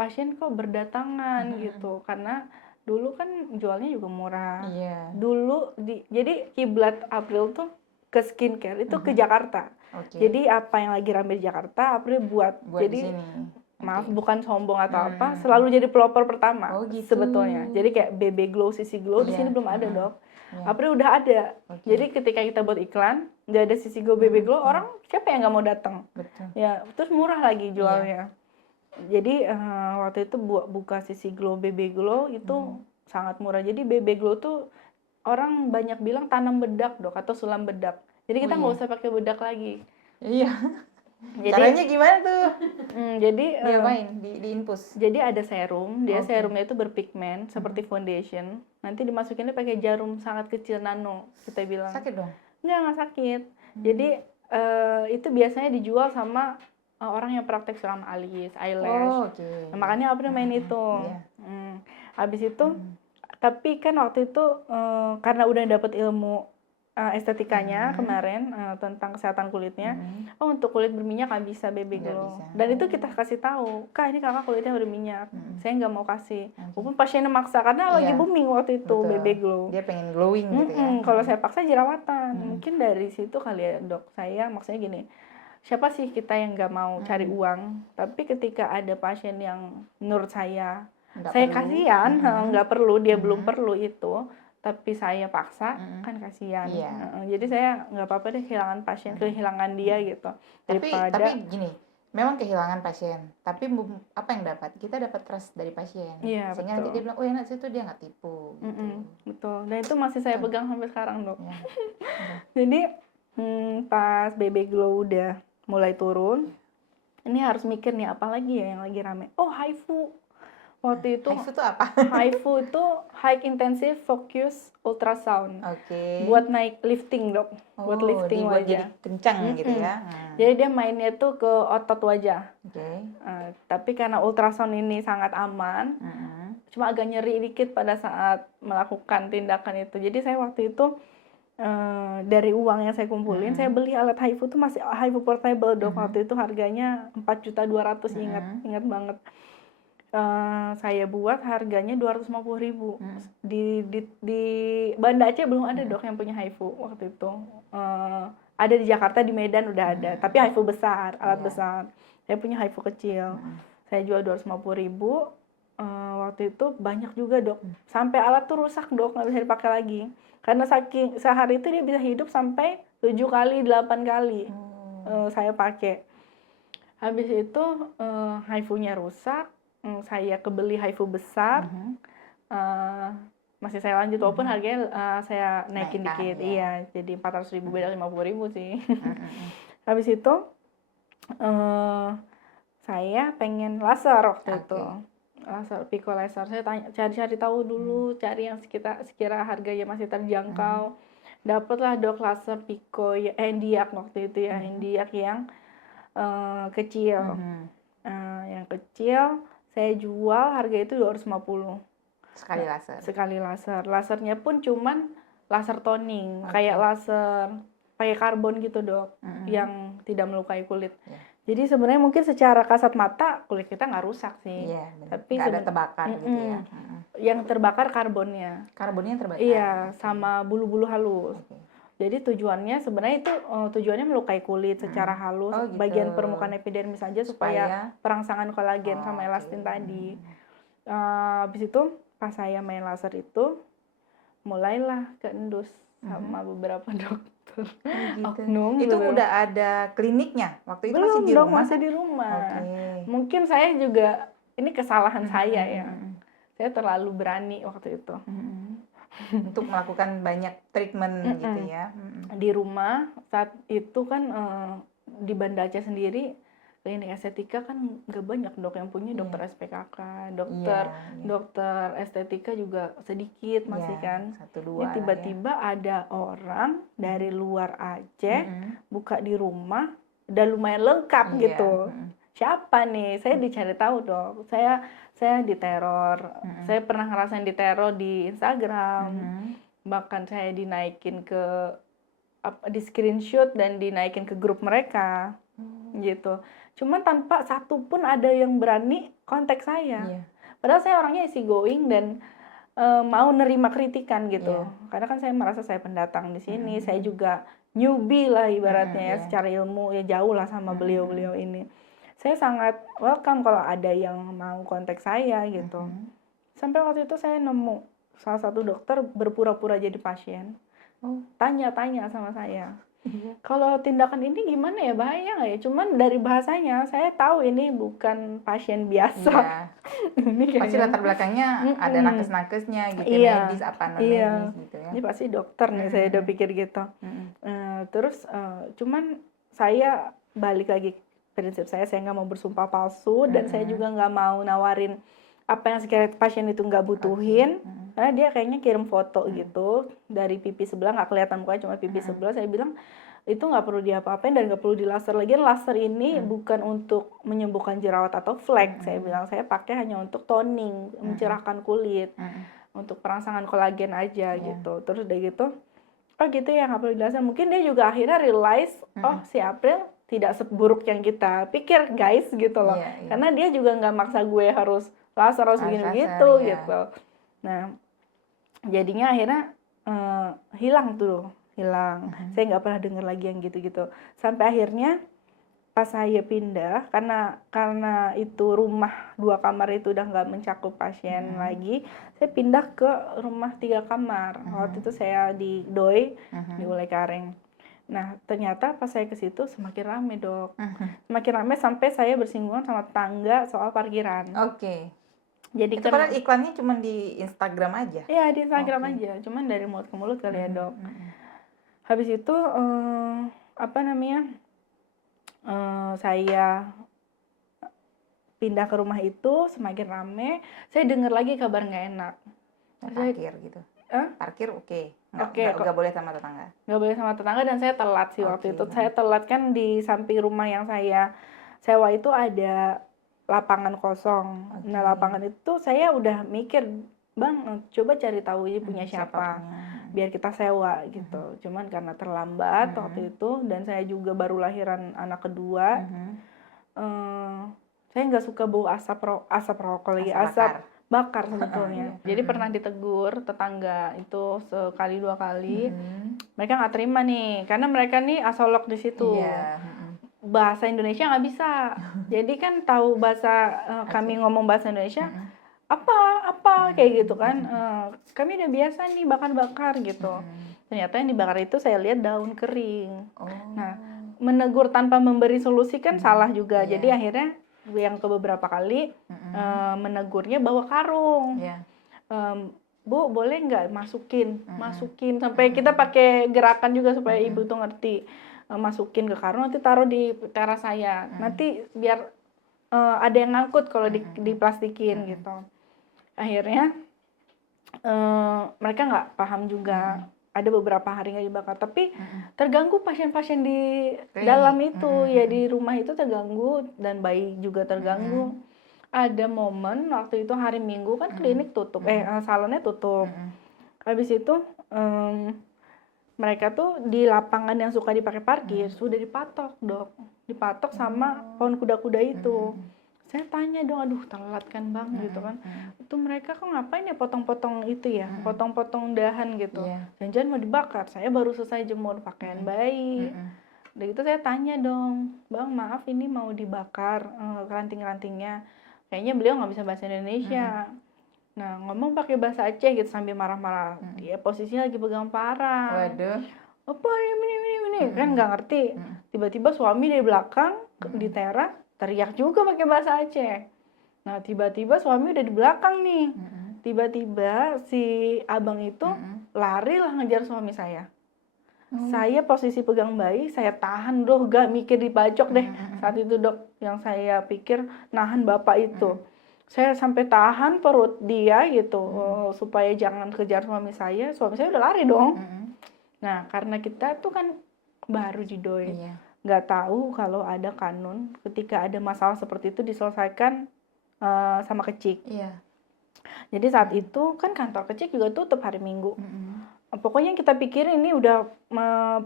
pasien kok berdatangan gitu, karena dulu kan jualnya juga murah. Dulu jadi kiblat April tuh ke skincare itu ke Jakarta. Jadi apa yang lagi rame di Jakarta April buat jadi maaf bukan sombong atau apa, selalu jadi pelopor pertama sebetulnya. Jadi kayak BB Glow, CC Glow di sini belum ada Dok. APRI udah ada. Jadi ketika kita buat iklan, udah ada sisi Go Baby Glow, orang siapa yang nggak mau datang? Betul. Ya, terus murah lagi jualnya. Jadi waktu itu buka sisi Glow Baby Glow itu sangat murah. Jadi Baby Glow tuh orang banyak bilang tanam bedak dok atau sulam bedak. Jadi kita nggak usah pakai bedak lagi. Iya. Jadi, caranya gimana tuh? Jadi diapain? Di infus. Jadi ada serum, serumnya itu berpigmen seperti foundation. Nanti dimasukinnya pakai jarum sangat kecil nano, kita bilang. Sakit dong? Nggak sakit. Jadi itu biasanya dijual sama orang yang praktek sulam alis, eyelash. Nah, makanya apa main itu. Habis itu, tapi kan waktu itu karena udah dapet ilmu estetikanya kemarin tentang kesehatan kulitnya, untuk kulit berminyak nggak bisa Baby Glow. Dan itu kita kasih tahu, Kak ini kakak kulitnya berminyak, saya nggak mau kasih. Walaupun pasiennya maksa karena lagi booming waktu itu Baby Glow. Dia pengen glowing gitu ya. Kalau saya paksa jerawatan, mungkin dari situ kali ya dok. Saya maksudnya gini, siapa sih kita yang nggak mau cari uang? Tapi ketika ada pasien yang menurut saya kasihan, nggak perlu, dia belum perlu itu. Tapi saya paksa, kan kasihan. Jadi saya nggak apa-apa deh kehilangan pasien, kehilangan dia gitu. Tapi gini, memang kehilangan pasien. Tapi apa yang dapat? Kita dapat trust dari pasien. Iya, sehingga nanti dia bilang, oh enak situ dia nggak tipu. Gitu. Betul. Dan itu masih saya pegang sampai sekarang dok. Jadi pas Baby Glow udah mulai turun, ini harus mikir nih apalagi ya yang lagi rame. Oh HIFU. Waktu itu HIFU itu apa? HIFU itu High Intensive Focus Ultrasound. Buat naik lifting dok. Buat lifting wajah. Jadi kencang gitu ya. Jadi dia mainnya tuh ke otot wajah. Tapi karena ultrasound ini sangat aman, cuma agak nyeri dikit pada saat melakukan tindakan itu. Jadi saya waktu itu dari uang yang saya kumpulin, saya beli alat HIFU itu masih HIFU portable dok. Waktu itu harganya 4.200.000, ingat banget. Saya buat harganya 250.000. Di Banda Aceh belum ada dok yang punya HIFU waktu itu. Ada di Jakarta, di Medan udah ada, tapi HIFU besar, alat besar. Saya punya HIFU kecil. Saya jual 250.000. Waktu itu banyak juga dok. Sampai alat tuh rusak dok, nggak bisa dipakai lagi. Karena saking sehari itu dia bisa hidup sampai 7 kali, 8 kali saya pakai. Habis itu HIFU-nya rusak. Saya kebeli HIFU besar, masih saya lanjut walaupun harganya saya naikin dikit, iya, jadi 400.000 beda 50.000 sih. Habis itu saya pengen laser waktu itu, laser pico laser. Saya cari tahu dulu, cari yang sekira harganya masih terjangkau. Dapatlah dok laser pico Endiak waktu itu ya, Endiak yang kecil, yang kecil. Saya jual harga itu 250 sekali laser. Lasernya pun cuman laser toning, kayak laser pakai karbon gitu dok, yang tidak melukai kulit. Jadi sebenarnya mungkin secara kasat mata kulit kita nggak rusak sih, tapi nggak ada terbakar gitu ya. Yang terbakar karbonnya. Karbonnya terbakar. Iya, sama bulu-bulu halus. Jadi tujuannya sebenarnya itu tujuannya melukai kulit secara halus, gitu. Bagian permukaan epidermis saja supaya perangsangan kolagen sama elastin tadi. Habis itu pas saya main laser itu mulailah keendus sama beberapa dokter. Oknum itu gitu. Udah ada kliniknya waktu itu? Belum, masih di rumah? Masih di rumah. Mungkin saya juga ini kesalahan saya ya. Saya terlalu berani waktu itu. Untuk melakukan banyak treatment gitu ya. Di rumah saat itu kan di Banda Aceh sendiri klinik estetika kan gak banyak dok yang punya, dokter SPKK, dokter estetika juga sedikit masih kan. Ini tiba-tiba ada orang dari luar Aceh buka di rumah, udah lumayan lengkap gitu. Siapa nih? Saya dicari tahu dok. Saya diteror. Saya pernah ngerasain diteror di Instagram. Bahkan saya dinaikin di screenshot dan dinaikin ke grup mereka. Gitu. Cuman tanpa satu pun ada yang berani kontak saya. Padahal saya orangnya easy going dan mau nerima kritikan gitu. Karena kan saya merasa saya pendatang di sini. Saya juga newbie lah ibaratnya ya, secara ilmu ya jauh lah sama beliau-beliau ini. Saya sangat welcome kalau ada yang mau kontak saya gitu. Sampai waktu itu saya nemu salah satu dokter berpura-pura jadi pasien. Tanya-tanya sama saya. Kalau tindakan ini gimana ya, bahaya nggak ya? Cuman dari bahasanya saya tahu ini bukan pasien biasa. Iya. Ini Pasti kayaknya latar belakangnya ada nakes-nakesnya gitu, iya, medis apa non iya. medis gitu ya. Ini pasti dokter nih, saya udah pikir gitu. Terus cuman saya balik lagi prinsip saya nggak mau bersumpah palsu dan saya juga nggak mau nawarin apa yang sekiranya pasien itu nggak butuhin. Karena dia kayaknya kirim foto gitu dari pipi sebelah, nggak kelihatan mukanya, cuma pipi sebelah. Saya bilang itu nggak perlu diapa-apain dan nggak perlu di laser. Lagian laser ini bukan untuk menyembuhkan jerawat atau flek. Saya bilang saya pakai hanya untuk toning, mencerahkan kulit, untuk perangsangan kolagen aja gitu. Terus udah gitu, oh gitu ya, nggak perlu di laser. Mungkin dia juga akhirnya realize, oh si April tidak seburuk yang kita pikir guys gitu loh. Karena dia juga nggak maksa gue harus laser harus begini gitu gitu. Nah jadinya akhirnya hilang. Saya nggak pernah dengar lagi yang gitu-gitu sampai akhirnya pas saya pindah, karena itu rumah 2 kamar itu udah nggak mencakup pasien lagi, saya pindah ke rumah 3 kamar. Waktu itu saya di Doi, di Ulai Kareng. Nah ternyata pas saya ke situ semakin rame dok, semakin rame sampai saya bersinggungan sama tetangga soal parkiran. Jadi itu padahal iklannya cuma di Instagram aja? Iya di Instagram aja, cuman dari mulut ke mulut kali ya dok. Habis itu saya pindah ke rumah itu, semakin rame, saya dengar lagi kabar nggak enak. Parkir gitu? Parkir nggak boleh sama tetangga? Nggak boleh sama tetangga dan saya telat sih waktu itu. Saya telat kan di samping rumah yang saya sewa itu ada lapangan kosong. Nah lapangan itu saya udah mikir, bang coba cari tahu ini punya siapa biar kita sewa gitu. Cuman karena terlambat waktu itu dan saya juga baru lahiran anak kedua, saya nggak suka bau asap rokok lagi, asap bakar sebetulnya. Jadi pernah ditegur tetangga itu sekali 2 kali, mereka nggak terima nih karena mereka nih asolog di situ. Bahasa Indonesia nggak bisa, jadi kan tahu bahasa kami ngomong bahasa Indonesia apa kayak gitu kan, kami udah biasa nih bakar gitu. Ternyata yang dibakar itu saya lihat daun kering. Nah menegur tanpa memberi solusi kan salah juga. Jadi akhirnya yang ke beberapa kali menegurnya bawa karung. Bu boleh nggak masukin sampai kita pakai gerakan juga supaya ibu tuh ngerti. Masukin ke karung, nanti taruh di teras saya, nanti biar ada yang ngangkut kalau diplastikin gitu. Akhirnya mereka nggak paham juga. Ada beberapa hari nggak dibakar, tapi terganggu pasien-pasien di dalam itu, ya di rumah itu terganggu dan bayi juga terganggu. Ada momen waktu itu hari Minggu kan klinik tutup, salonnya tutup. Habis itu mereka tuh di lapangan yang suka dipakai parkir sudah dipatok dok, dipatok sama pohon kuda-kuda itu. Saya tanya dong, aduh telat kan bang gitu kan, itu mereka kok ngapain ya potong-potong itu ya, potong-potong dahan gitu, jangan-jangan mau dibakar. Saya baru selesai jemur pakaian bayi. Udah gitu saya tanya dong, bang maaf ini mau dibakar ranting-rantingnya. Kayaknya beliau nggak bisa bahasa Indonesia. Nah ngomong pakai bahasa Aceh gitu sambil marah-marah. Dia posisinya lagi pegang parang. Waduh. Apa ini kan nggak ngerti. Tiba-tiba suami dari belakang di teras teriak juga pakai bahasa Aceh. Nah tiba-tiba suami udah di belakang nih. Tiba-tiba si abang itu lari lah ngejar suami saya. Saya posisi pegang bayi, saya tahan dong, gak mikir dibacok deh. Saat itu dok, yang saya pikir nahan bapak itu. Saya sampai tahan perut dia gitu, supaya jangan kejar suami saya. Suami saya udah lari dong. Nah karena kita tuh kan baru di Doi, nggak tahu kalau ada kanun ketika ada masalah seperti itu diselesaikan sama kecik. Jadi saat itu kan kantor kecik juga tutup hari Minggu. Pokoknya kita pikir ini udah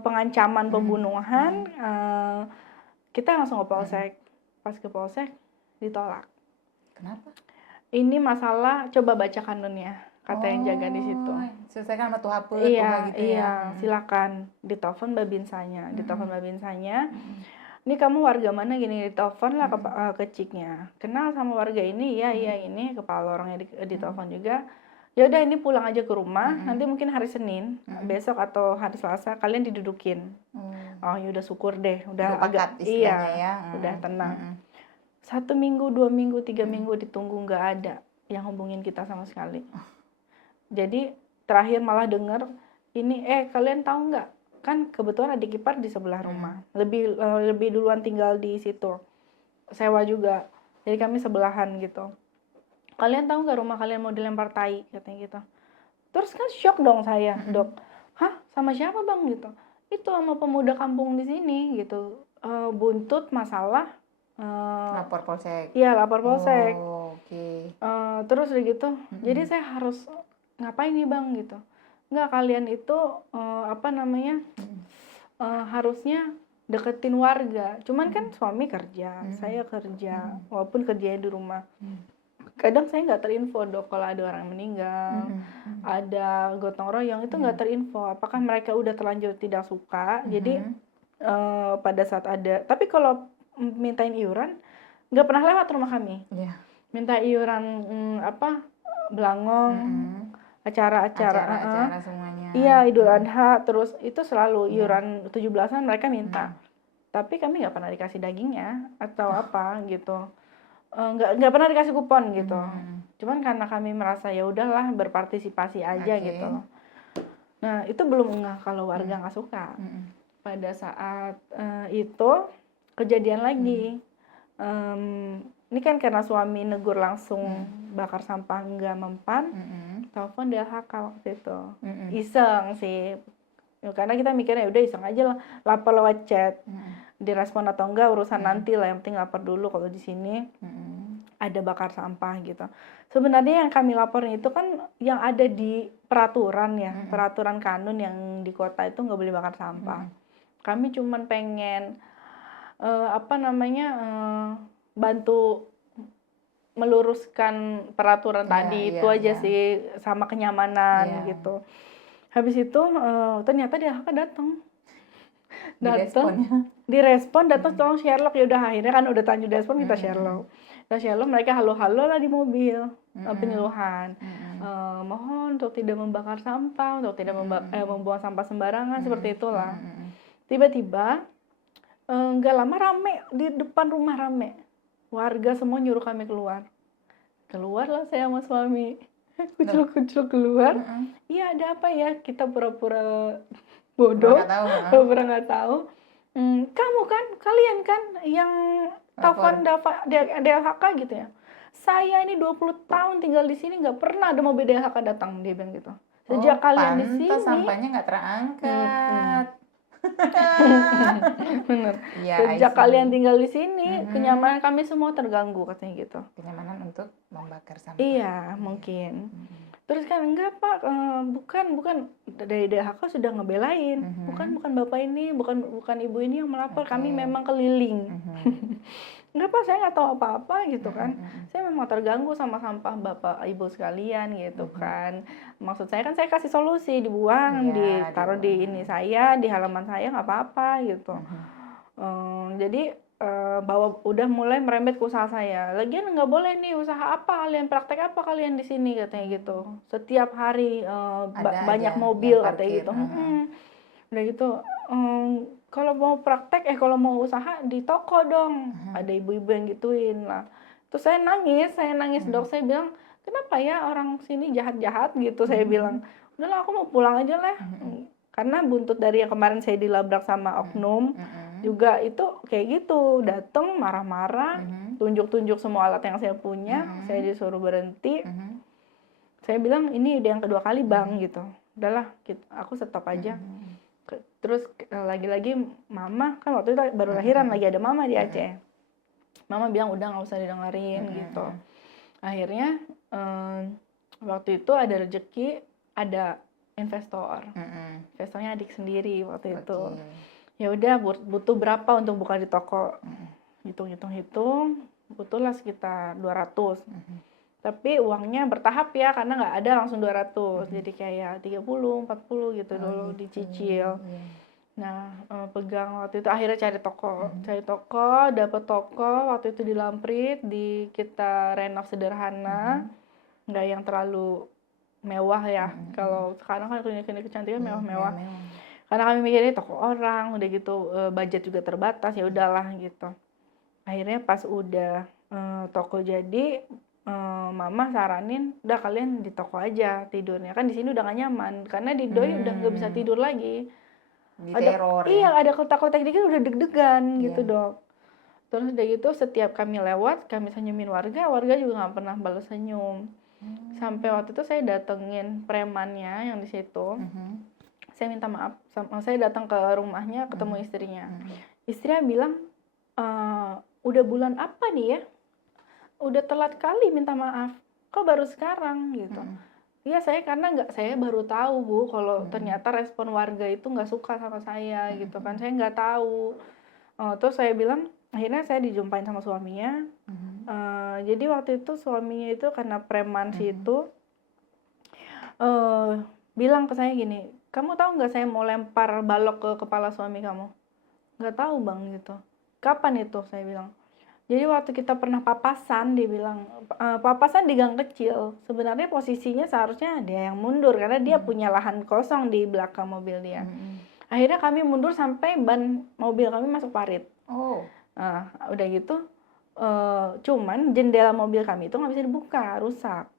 pengancaman pembunuhan. Kita langsung ke polsek. Pas ke polsek ditolak. Kenapa? Ini masalah, coba baca kanunnya, kata yang jaga di situ. Selesaikan sama tuha gitu ya. Silakan ditelepon babinsanya, ini kamu warga mana gini, ditelepon lah ke keciknya. Kenal sama warga ini, iya ini kepala orangnya ditelepon juga. ya udah ini pulang aja ke rumah, nanti mungkin hari Senin, besok atau hari Selasa kalian didudukin. Oh ya udah syukur deh, udah agak udah tenang. 1 minggu, 2 minggu, 3 minggu ditunggu nggak ada yang hubungin kita sama sekali. Jadi terakhir malah denger ini, kalian tahu nggak? Kan kebetulan adik ipar di sebelah rumah, lebih duluan tinggal di situ, sewa juga. Jadi kami sebelahan gitu. Kalian tahu nggak rumah kalian mau dilempar tai, katanya gitu. Terus kan shock dong saya, Dok. Hah, sama siapa Bang gitu? Itu sama pemuda kampung di sini gitu. Buntut masalah. Lapor polsek. Iya, lapor polsek. Oke. Terus udah gitu. Jadi saya harus ngapain nih Bang gitu? Nggak, kalian itu harusnya deketin warga. Cuman kan suami kerja, saya kerja, walaupun kerjanya di rumah. Kadang saya nggak terinfo Dok kalau ada orang meninggal, ada gotong royong itu nggak terinfo. Apakah mereka udah terlanjur tidak suka? Jadi pada saat ada, tapi kalau mintain iuran nggak pernah lewat rumah kami. Minta iuran belangong, acara semuanya. Iya, Idul Adha, terus itu selalu iuran 17-an mereka minta. Tapi kami nggak pernah dikasih dagingnya atau apa gitu. Nggak pernah dikasih kupon gitu. Cuman karena kami merasa ya udahlah berpartisipasi aja gitu. Nah, itu belum ngeh kalau warga nggak suka. Pada saat itu kejadian lagi. Ini kan karena suami negur langsung bakar sampah nggak mempan, telepon DLHK waktu itu. Iseng sih. Ya, karena kita mikirnya udah iseng aja lah, lapor lewat chat. Direspon atau enggak urusan nanti lah, yang penting lapor dulu kalau di sini ada bakar sampah gitu. Sebenarnya yang kami laporin itu kan yang ada di peraturan ya, peraturan kanun yang di kota itu nggak boleh bakar sampah. Kami cuman pengen bantu meluruskan peraturan tadi itu aja sih, sama kenyamanan gitu. Habis itu ternyata DLHK datang. Direspon, datang tolong Sherlock. Ya udah, akhirnya kan udah lanjut direspon, kita Sherlock. Mereka halo-halo lah di mobil penyuluhan. Mohon untuk tidak membakar sampah, untuk tidak membuang sampah sembarangan, seperti itulah. Tiba-tiba nggak lama rame di depan rumah, rame. Warga semua nyuruh kami keluar. Keluarlah saya sama suami. Kucul-kucul keluar. Iya, ada apa ya? Kita pura-pura bodoh, pura-pura nggak tahu. Kamu kan, kalian kan yang telepon DLHK gitu ya. Saya ini 20 tahun tinggal di sini nggak pernah ada mobil DLHK datang, dia bilang gitu. Sejak kalian di sini sampahnya nggak terangkat. Bener. Sejak kalian tinggal di sini, kenyamanan kami semua terganggu, katanya gitu. Kenyamanan untuk membakar sampah. Iya, mungkin. Terus kan enggak Pak, bukan dari DLHK sudah ngebelain. Bukan bapak ini, bukan ibu ini yang melapor, kami memang keliling. Enggak Pak, saya nggak tahu apa-apa gitu kan. Saya memang terganggu sama sampah bapak ibu sekalian gitu kan. Maksud saya kan saya kasih solusi, dibuang, ditaruh di ini saya, di halaman saya, nggak apa-apa gitu. Jadi bahwa udah mulai merembet ke usaha saya. Lagian nggak boleh nih, usaha apa kalian, praktek apa kalian di sini, katanya gitu. Setiap hari banyak mobil, katanya gitu. Udah gitu, kalau mau praktek, kalau mau usaha di toko dong. Ada ibu-ibu yang gituin lah. Terus saya nangis Dok. Saya bilang, kenapa ya orang sini jahat-jahat gitu, saya bilang. Udahlah, aku mau pulang aja lah. Karena buntut dari yang kemarin saya dilabrak sama oknum, juga itu kayak gitu, datang marah-marah, tunjuk-tunjuk semua alat yang saya punya, saya disuruh berhenti. Saya bilang, ini udah yang kedua kali Bang gitu. Udahlah, aku stop aja. Terus lagi-lagi mama, kan waktu itu baru lahiran, lagi ada mama di Aceh. Mama bilang udah nggak usah didengerin gitu. Akhirnya waktu itu ada rezeki, ada investor. Investornya adik sendiri waktu itu. Ya udah, butuh berapa untuk buka di toko? Hitung, butuhlah sekitar 200. Tapi uangnya bertahap ya, karena nggak ada langsung 200. Jadi kayak 30, 40 gitu dulu dicicil. Nah, pegang waktu itu, akhirnya cari toko, dapet toko, waktu itu di Lamprit, kita renov sederhana, nggak yang terlalu mewah ya. Kalau sekarang kan klinik-klinik kecantikan mewah-mewah. Karena kami mikirnya toko orang, udah gitu budget juga terbatas, ya udahlah gitu. Akhirnya pas udah toko jadi, mama saranin udah kalian di toko aja tidurnya, kan di sini udah gak nyaman karena di doi udah nggak bisa tidur lagi. Diteror Iya, ya. ada kotak-kotak dikit udah deg-degan gitu dok. Terus udah gitu setiap kami lewat, kami senyumin warga juga nggak pernah balas senyum. Sampai waktu itu saya datengin premannya yang di situ. Saya minta maaf, saya datang ke rumahnya ketemu istrinya. Istrinya bilang, udah bulan apa nih ya? Udah telat kali minta maaf. Kok baru sekarang gitu? Iya karena saya baru tahu Bu kalau ternyata respon warga itu nggak suka sama saya gitu kan. Saya nggak tahu. Terus saya bilang, akhirnya saya dijumpain sama suaminya. Jadi waktu itu suaminya itu karena preman situ bilang ke saya gini, kamu tahu nggak saya mau lempar balok ke kepala suami kamu? Nggak tahu bang gitu. Kapan itu? Saya bilang. Jadi waktu kita pernah papasan, dia bilang papasan di gang kecil. Sebenarnya posisinya seharusnya dia yang mundur karena dia punya lahan kosong di belakang mobil dia. Akhirnya kami mundur sampai ban mobil kami masuk parit. Nah, udah gitu, cuman jendela mobil kami itu nggak bisa dibuka, rusak.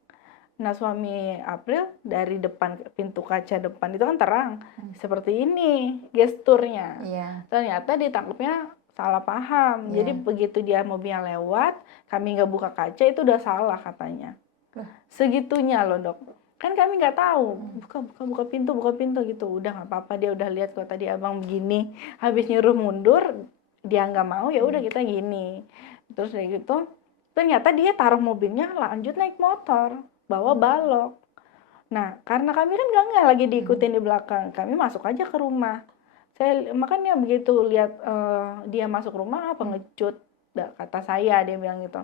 Nah suami April dari depan pintu kaca depan itu kan terang, seperti ini gesturnya. Ternyata ditangkapnya salah paham. Jadi begitu dia mobilnya lewat, kami nggak buka kaca itu udah salah katanya. Segitunya loh dok. Kan kami nggak tahu, buka pintu gitu. Udah nggak apa-apa, dia udah lihat kok tadi abang begini. Habis nyuruh mundur, dia nggak mau, ya udah kita gini. Terus kayak gitu, ternyata dia taruh mobilnya lanjut naik motor, bawa balok. Nah karena kami kan nggak lagi diikutin di belakang, kami masuk aja ke rumah. Makanya begitu lihat dia masuk rumah, pengecut, kata saya, dia bilang gitu.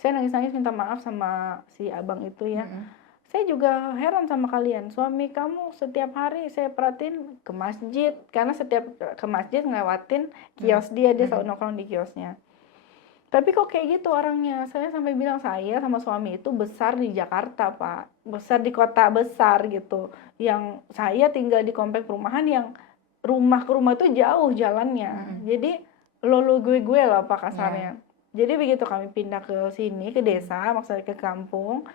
Saya nangis-nangis minta maaf sama si abang itu ya. Saya juga heran sama kalian, suami kamu setiap hari saya perhatiin ke masjid, karena setiap ke masjid ngelewatin kios dia selalu nongkrong di kiosnya. Tapi kok kayak gitu orangnya. Saya sampai bilang saya sama suami itu besar di Jakarta Pak, besar di kota besar gitu. Yang saya tinggal di komplek perumahan yang rumah ke rumah itu jauh jalannya. Jadi lo gue lah Pak kasarnya. Jadi begitu kami pindah ke sini, ke desa, maksudnya ke kampung,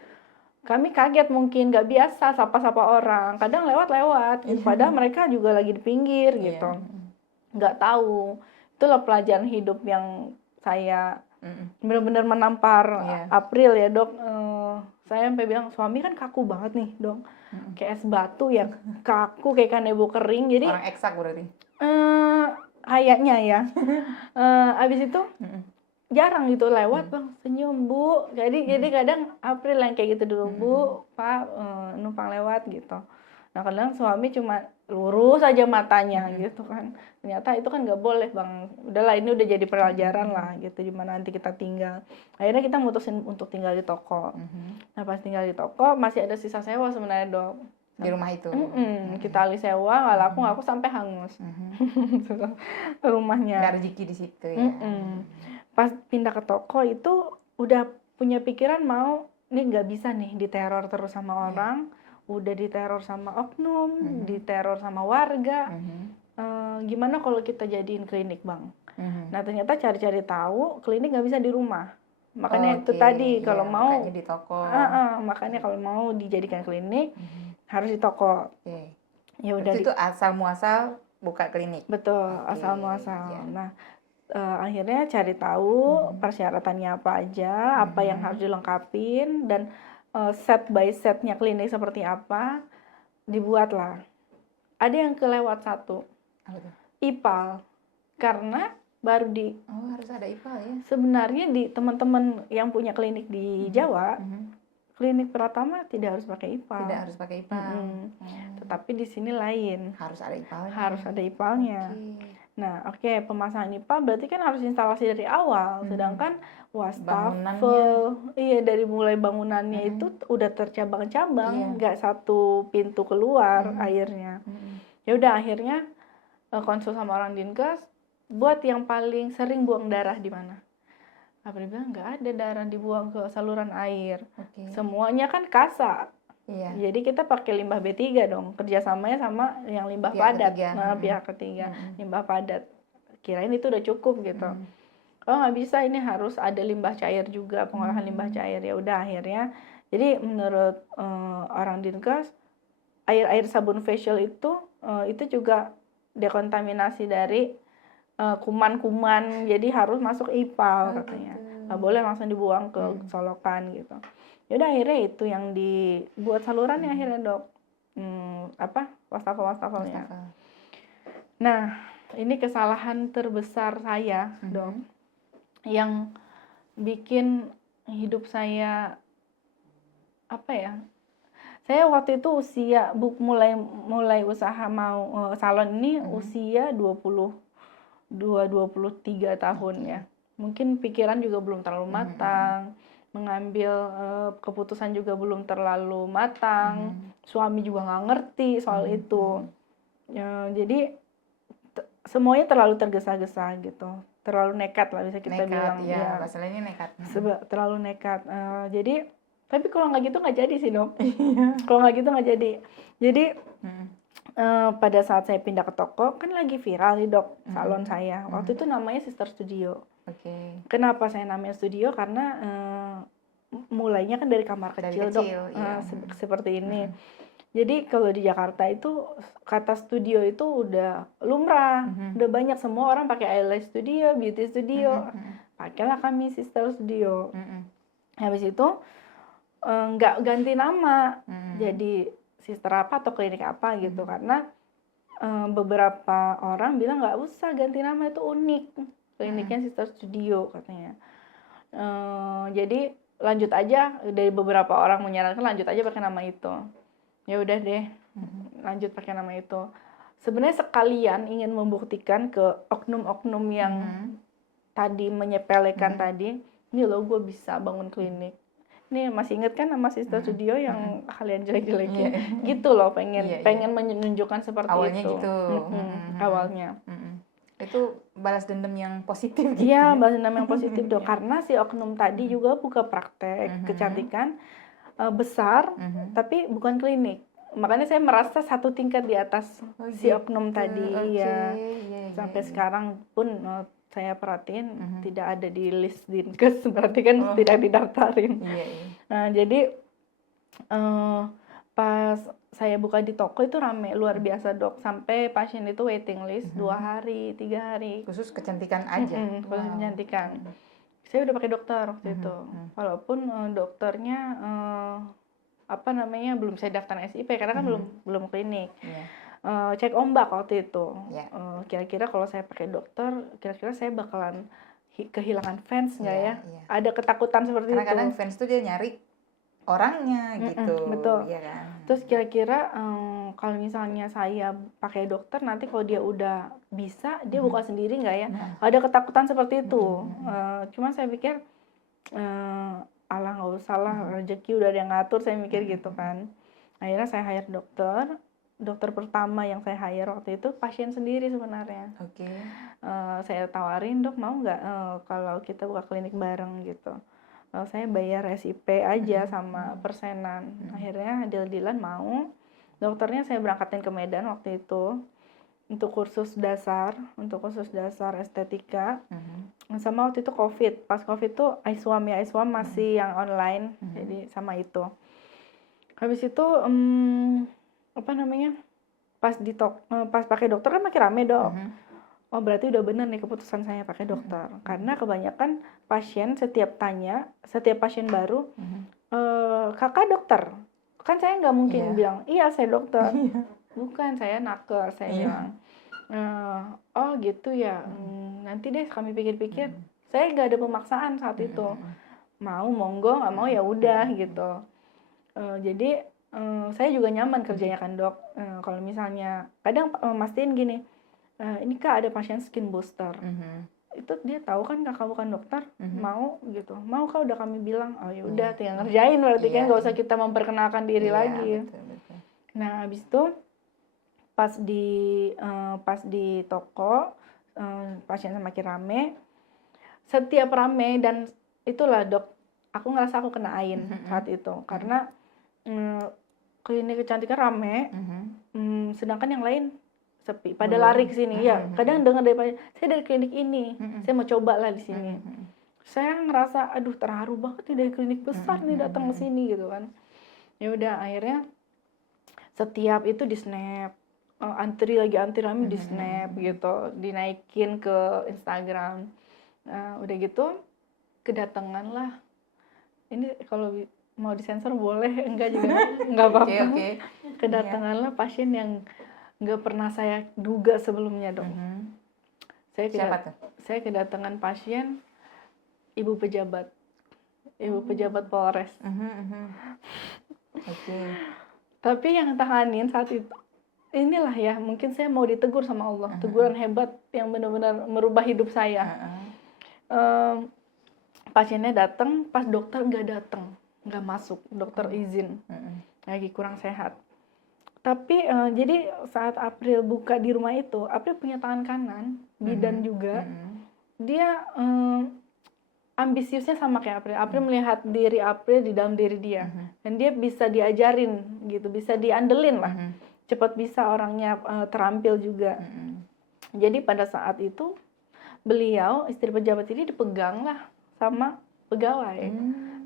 kami kaget mungkin, nggak biasa sapa-sapa orang. Kadang lewat-lewat, padahal mereka juga lagi di pinggir gitu. Nggak tahu. Itulah pelajaran hidup yang saya benar-benar menampar April ya dok. Saya sampai bilang suami kan kaku banget nih dok, kayak es batu yang kaku kayak kanebo kering. Jadi orang eksak berarti kayaknya ya. Abis itu jarang gitu lewat bang senyum bu. Jadi kadang April yang kayak gitu dulu, bu Pak numpang lewat gitu. Nah kadang suami cuma lurus aja matanya gitu kan. Ternyata itu kan nggak boleh bang. Udahlah ini udah jadi pelajaran lah gitu, gimana nanti kita tinggal. Akhirnya kita mutusin untuk tinggal di toko. Nah pas tinggal di toko masih ada sisa sewa sebenarnya dok. Di rumah itu kita alih sewa, nggak laku sampai hangus. Rumahnya. Nggak rezeki di situ ya. Pas pindah ke toko itu udah punya pikiran mau ini nggak bisa nih diteror terus sama orang. Udah diteror sama oknum, diteror sama warga. Gimana kalau kita jadiin klinik bang? Nah ternyata cari-cari tahu klinik nggak bisa di rumah. Makanya itu tadi kalau mau di toko. Makanya kalau mau dijadikan klinik harus di toko. Ya udah. Itu asal muasal buka klinik. Betul, asal muasal. Nah akhirnya cari tahu persyaratannya apa aja, apa yang harus dilengkapin, dan set by setnya klinik seperti apa, dibuatlah. Ada yang kelewat satu, IPAL, karena baru harus ada IPAL ya. Sebenarnya di teman-teman yang punya klinik di Jawa, klinik pertama tidak harus pakai IPAL. Tidak harus pakai IPAL. Tetapi di sini lain. Harus ada IPAL-nya. Harus ada IPAL-nya. Nah, pemasangan IPAL berarti kan harus instalasi dari awal. Sedangkan wastafel, dari mulai bangunannya itu udah tercabang-cabang, nggak satu pintu keluar airnya. Ya udah akhirnya konsul sama orang Dinkes, buat yang paling sering buang darah di mana? April bilang nggak ada darah dibuang ke saluran air. Semuanya kan kasa. Iya. Jadi kita pakai limbah B3 dong, kerjasamanya sama yang limbah Pihak padat. ketiga. Nah, pihak ketiga, limbah padat. Kirain itu udah cukup gitu. Mm. Oh nggak bisa, ini harus ada limbah cair juga, pengolahan limbah cair. Ya udah akhirnya, jadi menurut orang Dinkes, air sabun facial itu juga dekontaminasi dari kuman-kuman, jadi harus masuk IPAL katanya. Gitu. Nggak boleh langsung dibuang ke solokan gitu. Yaudah akhirnya itu yang dibuat salurannya akhirnya dok. Wastafel-wastafelnya. Nah ini kesalahan terbesar saya dok, yang bikin hidup saya apa ya? Saya waktu itu usia mulai usaha mau salon ini usia 23 tahun ya. Mungkin pikiran juga belum terlalu matang, mengambil keputusan juga belum terlalu matang, suami juga nggak ngerti soal itu. Jadi semuanya terlalu tergesa-gesa gitu, terlalu nekat lah bisa kita bilang. Ya, masalahnya nekat. Terlalu nekat. Jadi tapi kalau nggak gitu nggak jadi sih dok. Kalau nggak gitu nggak jadi. Jadi pada saat saya pindah ke toko kan lagi viral nih dok salon saya. Waktu itu namanya Sister Studio. Kenapa saya namanya studio? Karena mulainya kan dari kamar kecil dok, seperti ini. Jadi kalau di Jakarta itu kata studio itu udah lumrah, udah banyak, semua orang pakai eyelash studio, beauty studio. Pakailah kami Sister Studio. Habis itu nggak ganti nama, jadi sister apa atau klinik apa gitu, karena beberapa orang bilang nggak usah ganti nama, itu unik, kliniknya Sister Studio katanya. Jadi lanjut aja, dari beberapa orang menyarankan lanjut aja pakai nama itu. Ya udah deh, lanjut pakai nama itu. Sebenarnya sekalian ingin membuktikan ke oknum-oknum yang tadi menyepelekan tadi, ini loh gue bisa bangun klinik. Ini masih inget kan nama Sister Studio yang kalian jelek-jelekin? Gitu loh, pengen menunjukkan seperti awalnya itu. Gitu. Awalnya. Itu balas dendam yang positif gitu. Iya, balas dendam yang positif dok. Karena si oknum tadi juga buka praktek kecantikan besar, tapi bukan klinik. Makanya saya merasa satu tingkat di atas si oknum tadi. Ya. Sampai sekarang pun saya perhatiin tidak ada di list Dinkes, berarti kan tidak didaftarin. Nah jadi pas saya buka di toko itu rame luar biasa dok, sampai pasien itu waiting list 2 hari, 3 hari. Khusus kecantikan aja? Khusus kecantikan. Saya udah pakai dokter waktu itu, walaupun dokternya belum saya daftar SIP karena kan belum klinik. Cek ombak waktu itu. Kira-kira kalau saya pakai dokter, kira-kira saya bakalan kehilangan fans nggak ya? Ada ketakutan seperti itu. Kadang fans tuh dia nyari orangnya gitu. Betul. Ya kan? Terus kira-kira kalau misalnya saya pakai dokter, nanti kalau dia udah bisa, dia buka sendiri nggak ya? Ada ketakutan seperti itu. Cuman saya pikir alah nggak usah lah, rezeki udah ada yang ngatur, saya mikir gitu kan. Akhirnya saya hire dokter pertama yang saya hire waktu itu pasien sendiri sebenarnya. Saya tawarin, dok mau nggak kalau kita buka klinik bareng gitu. Saya bayar SIP aja sama persenan. Akhirnya deal-dealan mau. Dokternya saya berangkatin ke Medan waktu itu untuk kursus dasar estetika. Sama waktu itu COVID. Pas COVID tuh Aiswam masih yang online. Jadi sama itu. Habis itu pas pakai dokter kan makin rame dok. Oh berarti udah bener nih keputusan saya pakai dokter. Karena kebanyakan pasien setiap pasien baru, kakak dokter. Kan saya nggak mungkin bilang, iya saya dokter. Bukan, saya nakes, saya bilang. Oh gitu ya, nanti deh kami pikir-pikir. Saya nggak ada pemaksaan saat itu. Mau monggo, nggak mau ya udah gitu. Jadi saya juga nyaman kerjanya kan dok. Kalau misalnya kadang mastiin gini, ini kak ada pasien skin booster, itu dia tahu kan kakak bukan dokter, mau gitu, mau kak udah kami bilang, oh ya udah tinggal ngerjain, berarti kan nggak usah kita memperkenalkan diri lagi. Betul. Nah habis itu pas di toko pasien semakin rame, setiap rame dan itulah dok, aku ngerasa aku kena ain saat itu karena klinik kecantikan rame, sedangkan yang lain sepi. Pada Belum. lari ke sini. Ya, kadang dengar dari saya dari klinik ini, saya mau coba lah di sini. Saya ngerasa aduh terharu banget nih dari klinik besar nih datang ke sini gitu kan. Ya udah akhirnya setiap itu di snap, antri rame di snap gitu, dinaikin ke Instagram. Udah gitu kedatangan lah. Ini kalau mau disensor boleh, enggak juga enggak apa-apa. Oke. Kedatanganlah pasien yang nggak pernah saya duga sebelumnya, Dok. Siapa tuh? Saya kedatangan pasien ibu pejabat Polres. Oke. Tapi yang tanganin saat itu, inilah ya, mungkin saya mau ditegur sama Allah, teguran hebat yang benar-benar merubah hidup saya. Pasiennya datang, pas dokter nggak masuk, dokter izin, lagi kurang sehat. Tapi jadi saat April buka di rumah itu, April punya tangan kanan, bidan juga, dia ambisiusnya sama kayak April. April melihat diri April di dalam diri dia, dan dia bisa diajarin gitu, bisa diandelin lah, cepat bisa orangnya terampil juga. Jadi pada saat itu beliau istri pejabat ini dipegang lah sama pegawai.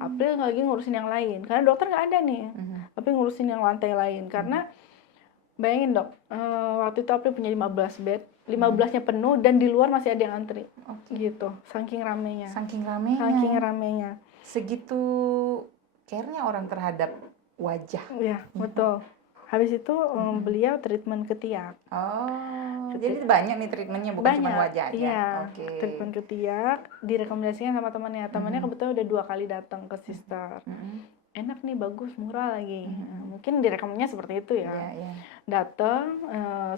April lagi ngurusin yang lain karena dokter nggak ada nih. April ngurusin yang lantai lain karena bayangin Dok, waktu itu April punya 15 bed, 15-nya penuh dan di luar masih ada yang antri. Gitu, saking ramenya. Segitu care-nya orang terhadap wajah. Iya, betul. Habis itu beliau treatment ketiak. Jadi banyak nih treatmentnya, bukan cuma wajah aja. Iya, treatment ketiak, direkomendasikan sama temannya. Temannya kebetulan udah 2 kali datang ke sister. Enak nih, bagus, murah lagi. Mungkin direkomendasinya seperti itu ya. Datang,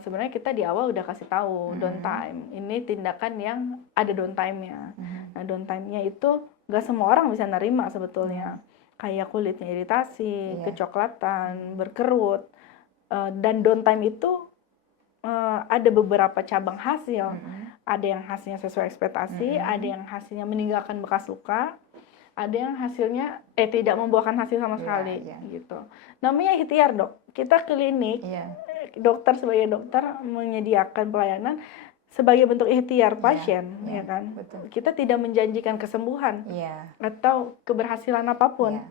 sebenarnya kita di awal udah kasih tahu downtime. Ini tindakan yang ada downtime-nya. Nah, downtime-nya itu gak semua orang bisa nerima sebetulnya. Kayak kulitnya iritasi, kecoklatan, berkerut. Dan downtime itu ada beberapa cabang hasil. Ada yang hasilnya sesuai ekspektasi, ada yang hasilnya meninggalkan bekas luka, ada yang hasilnya tidak membuahkan hasil sama sekali gitu. Namanya ikhtiar, Dok. Kita klinik, dokter sebagai dokter menyediakan pelayanan sebagai bentuk ikhtiar pasien, ya kan? Betul. Kita tidak menjanjikan kesembuhan atau keberhasilan apapun.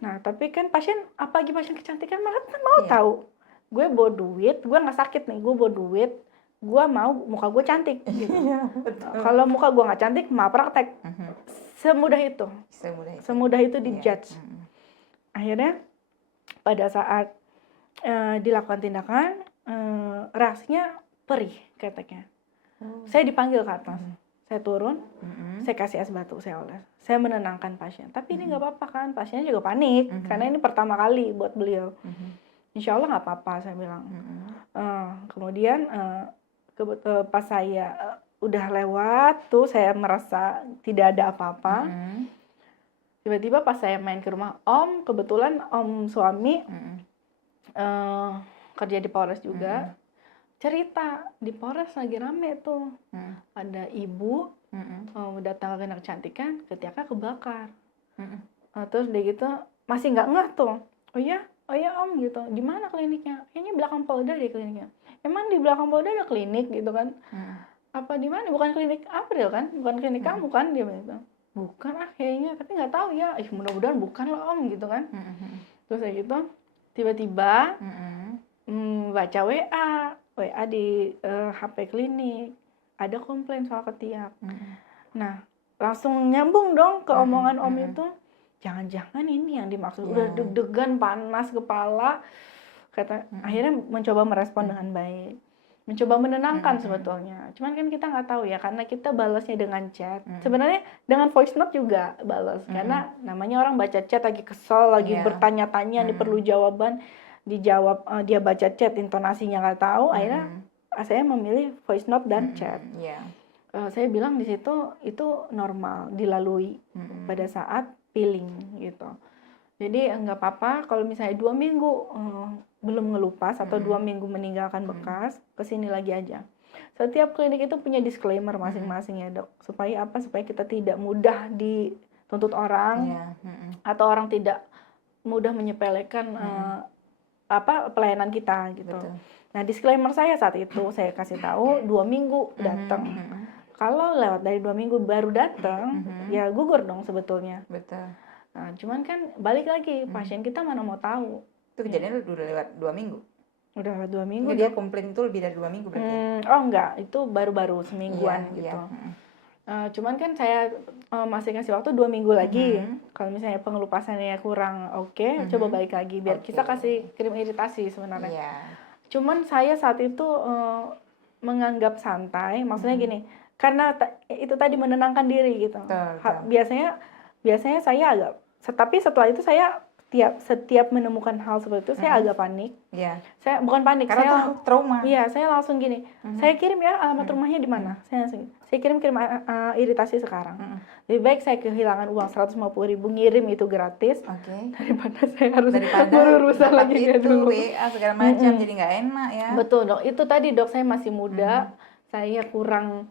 Nah, tapi kan pasien, apalagi pasien kecantikan malah mau tahu. Gue bawa duit, gue nggak sakit nih, gue bawa duit, gue mau muka gue cantik. Gitu. Kalau muka gue nggak cantik, mau praktek. Semudah itu dijudge. Akhirnya pada saat dilakukan tindakan, reaksinya perih katanya. Saya dipanggil ke atas, saya turun, saya kasih es batu, saya oles, saya menenangkan pasien. Tapi ini nggak apa-apa kan, pasiennya juga panik karena ini pertama kali buat beliau. Insya Allah nggak apa-apa, saya bilang. Kemudian pas saya udah lewat tuh, saya merasa tidak ada apa-apa. Tiba-tiba pas saya main ke rumah Om, kebetulan Om suami kerja di Polres juga, cerita di Polres lagi rame tuh, ada ibu datang ke klinik kecantikan, ketiaknya kebakar. Terus dia gitu masih nggak ngeh tuh, oh iya Om gitu, di mana kliniknya? Kayaknya belakang Polda deh kliniknya. Emang di belakang Polda ada klinik gitu kan? Apa di mana? Bukan klinik April kan? Bukan klinik kamu kan? Dia bilang, bukan kayaknya, tapi nggak tahu ya. Mudah-mudahan bukan loh Om gitu kan? Terus kayak gitu, tiba-tiba baca WA di HP klinik, ada komplain soal ketiak. Nah, langsung nyambung dong ke omongan Om itu. Jangan-jangan ini yang dimaksud. Udah deg-degan, panas kepala. Akhirnya mencoba merespon dengan baik, mencoba menenangkan sebetulnya. Cuman kan kita nggak tahu ya, karena kita balasnya dengan chat. Sebenarnya dengan voice note juga balas, karena namanya orang baca chat lagi kesel, lagi bertanya-tanya, perlu jawaban, dijawab, dia baca chat, intonasinya nggak tahu. Akhirnya saya memilih voice note dan chat. Saya bilang di situ itu normal dilalui pada saat peeling gitu. Jadi nggak apa-apa kalau misalnya 2 minggu belum ngelupas atau 2 minggu meninggalkan bekas, kesini lagi aja. Setiap klinik itu punya disclaimer masing-masing ya Dok. Supaya apa? Supaya kita tidak mudah dituntut orang atau orang tidak mudah menyepelekan pelayanan kita gitu. Betul. Nah, disclaimer saya saat itu saya kasih tahu 2 minggu datang. Kalau lewat dari 2 minggu baru datang, ya gugur dong sebetulnya. Betul. Nah, cuman kan balik lagi, pasien kita mana mau tahu. Itu kejadiannya udah lewat 2 minggu? Udah lewat 2 minggu. Dia komplain itu lebih dari 2 minggu berarti? Oh enggak, itu baru-baru semingguan gitu. Cuman kan saya masih kasih waktu 2 minggu lagi. Kalau misalnya pengelupasannya kurang oke, coba balik lagi. Biar kita kasih kirim iritasi sebenarnya. Cuman saya saat itu menganggap santai, maksudnya gini, karena itu tadi menenangkan diri gitu. Biasanya saya agak, tapi setelah itu saya setiap menemukan hal seperti itu saya agak panik. Saya bukan panik, karena trauma. Iya, saya langsung gini. Saya kirim ya alamat rumahnya di mana. Saya kirim iritasi sekarang. Lebih baik saya kehilangan uang 150.000 ngirim itu gratis daripada saya harus berurusan lagi kayak dulu. WA segala macam jadi nggak enak ya. Betul dok. Itu tadi dok, saya masih muda, saya kurang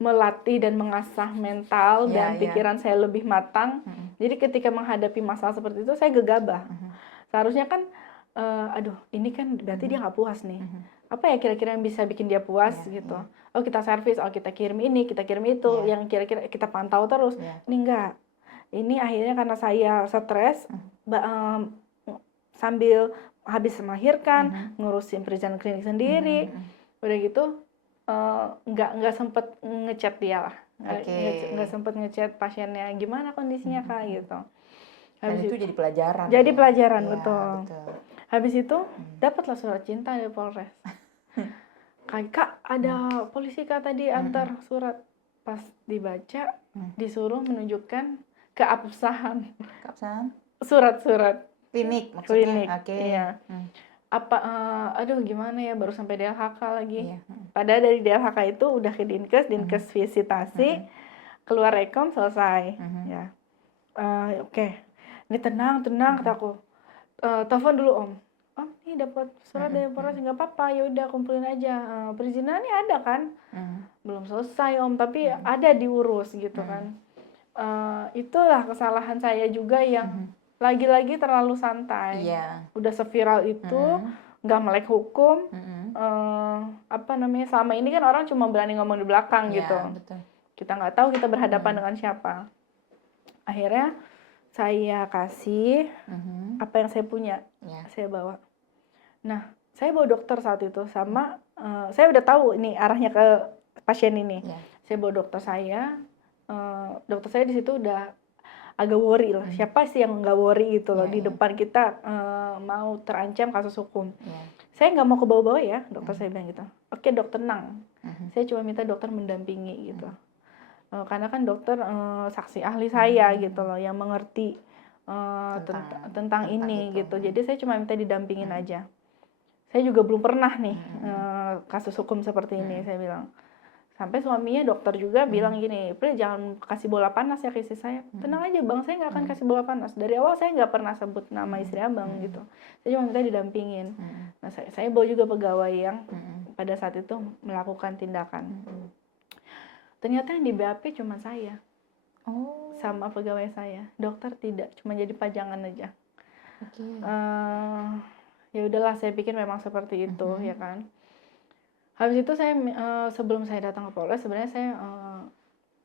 melatih dan mengasah mental dan pikiran saya lebih matang. Jadi ketika menghadapi masalah seperti itu saya gegabah. Seharusnya kan, aduh ini kan berarti dia nggak puas nih. Apa ya kira-kira yang bisa bikin dia puas gitu. Oh kita servis, oh kita kirim ini, kita kirim itu, yang kira-kira kita pantau terus. Ini enggak. Ini akhirnya karena saya stres, sambil habis melahirkan, ngurusin perizinan klinik sendiri, udah gitu nggak sempet ngechat dia lah, nggak sempet ngechat pasiennya gimana kondisinya kak gitu. Habis itu jadi pelajaran. Jadi pelajaran betul. Habis itu dapatlah surat cinta dari Polres. Kak ada polisi kak tadi antar surat, pas dibaca disuruh menunjukkan keabsahan surat-surat klinik maksudnya. Iya. Aduh gimana ya, baru sampai DLHK lagi. Padahal dari DLHK itu udah ke Dinkes visitasi, keluar rekom selesai. Ya. Oke. Ini tenang kataku. Telepon dulu om. Om ini dapat surat dari Polres, nggak apa-apa, ya udah kumpulin aja. Perizinannya ada kan? Belum selesai om, tapi ada diurus gitu kan. Itulah kesalahan saya juga yang lagi-lagi terlalu santai. Udah seviral itu, nggak melek hukum. Selama ini kan orang cuma berani ngomong di belakang gitu. Betul. Kita nggak tahu kita berhadapan dengan siapa. Akhirnya saya kasih apa yang saya punya, saya bawa. Nah, saya bawa dokter saat itu sama, saya udah tahu ini arahnya ke pasien ini. Saya bawa dokter saya di situ udah agak worry lah. Siapa sih yang nggak worry gitu loh di depan kita mau terancam kasus hukum. Saya nggak mau ke bawah-bawah ya, dokter saya bilang gitu. Oke dok, tenang. Saya cuma minta dokter mendampingi gitu. Karena kan dokter saksi ahli saya gitu loh, yang mengerti tentang ini gitu. Jadi saya cuma minta didampingin aja. Saya juga belum pernah nih kasus hukum seperti ini, saya bilang. Sampai suaminya dokter juga bilang gini, Pri jangan kasih bola panas ya ke istri saya. Tenang aja bang, saya nggak akan kasih bola panas. Dari awal saya nggak pernah sebut nama istri abang gitu. Saya cuma minta didampingin. Nah saya bawa juga pegawai yang pada saat itu melakukan tindakan. Ternyata yang di BAP cuma saya, sama pegawai saya. Dokter tidak, cuma jadi pajangan aja. Ya udahlah, saya pikir memang seperti itu ya kan. Habis itu saya sebelum saya datang ke Polres, sebenarnya saya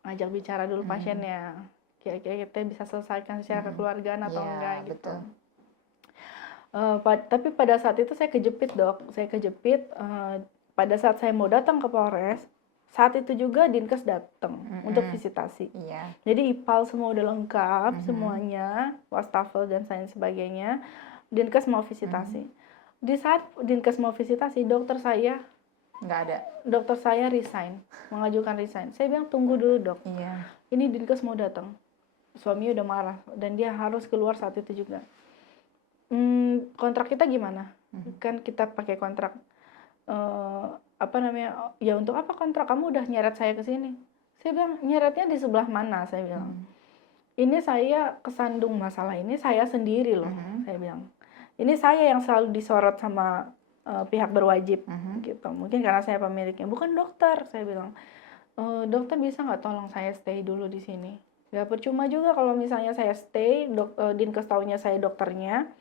ngajak bicara dulu pasiennya. Kira-kira kita bisa selesaikan secara kekeluargaan atau enggak gitu. Tapi pada saat itu saya kejepit dok. Pada saat saya mau datang ke Polres, saat itu juga Dinkes datang untuk visitasi. Jadi IPAL semua udah lengkap semuanya, wastafel dan lain sebagainya. Dinkes mau visitasi. Di saat Dinkes mau visitasi, dokter saya nggak ada. Dokter saya resign, mengajukan resign. Saya bilang tunggu dulu dok. Ini Dinkes mau datang. Suaminya udah marah dan dia harus keluar saat itu juga. Kontrak kita gimana? Kan kita pakai kontrak. Ya untuk apa kontrak? Kamu udah nyeret saya ke sini. Saya bilang nyeretnya di sebelah mana? Saya bilang. Ini saya kesandung masalah ini saya sendiri loh. Saya bilang. Ini saya yang selalu disorot sama pihak berwajib gitu. Mungkin karena saya pemiliknya, bukan dokter. Saya bilang, dokter bisa nggak tolong saya stay dulu di sini? Gak percuma juga kalau misalnya saya stay, Dinkes taunya saya dokternya,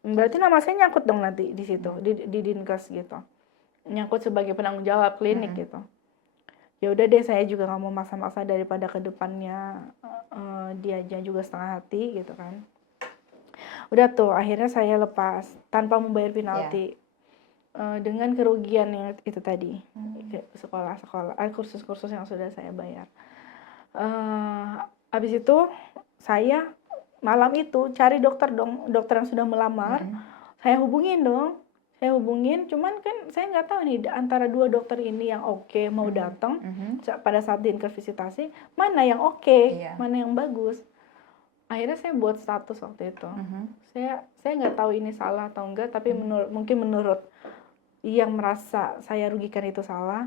Berarti nama saya nyangkut dong nanti di situ, di Dinkes gitu. Nyangkut sebagai penanggung jawab klinik gitu. Ya udah deh, saya juga nggak mau maksa-maksa daripada ke depannya dia aja juga setengah hati gitu kan. Udah tuh, akhirnya saya lepas tanpa membayar penalti. Dengan kerugian yang itu tadi, sekolah-sekolah, kursus-kursus yang sudah saya bayar. Habis itu saya malam itu cari dokter yang sudah melamar. Saya hubungin, cuman kan saya nggak tahu nih antara dua dokter ini yang oke mau datang pada saat Dinkes visitasi, mana yang oke, mana yang bagus. Akhirnya saya buat status waktu itu. Saya nggak tahu ini salah atau enggak, tapi mungkin menurut yang merasa saya rugikan itu salah.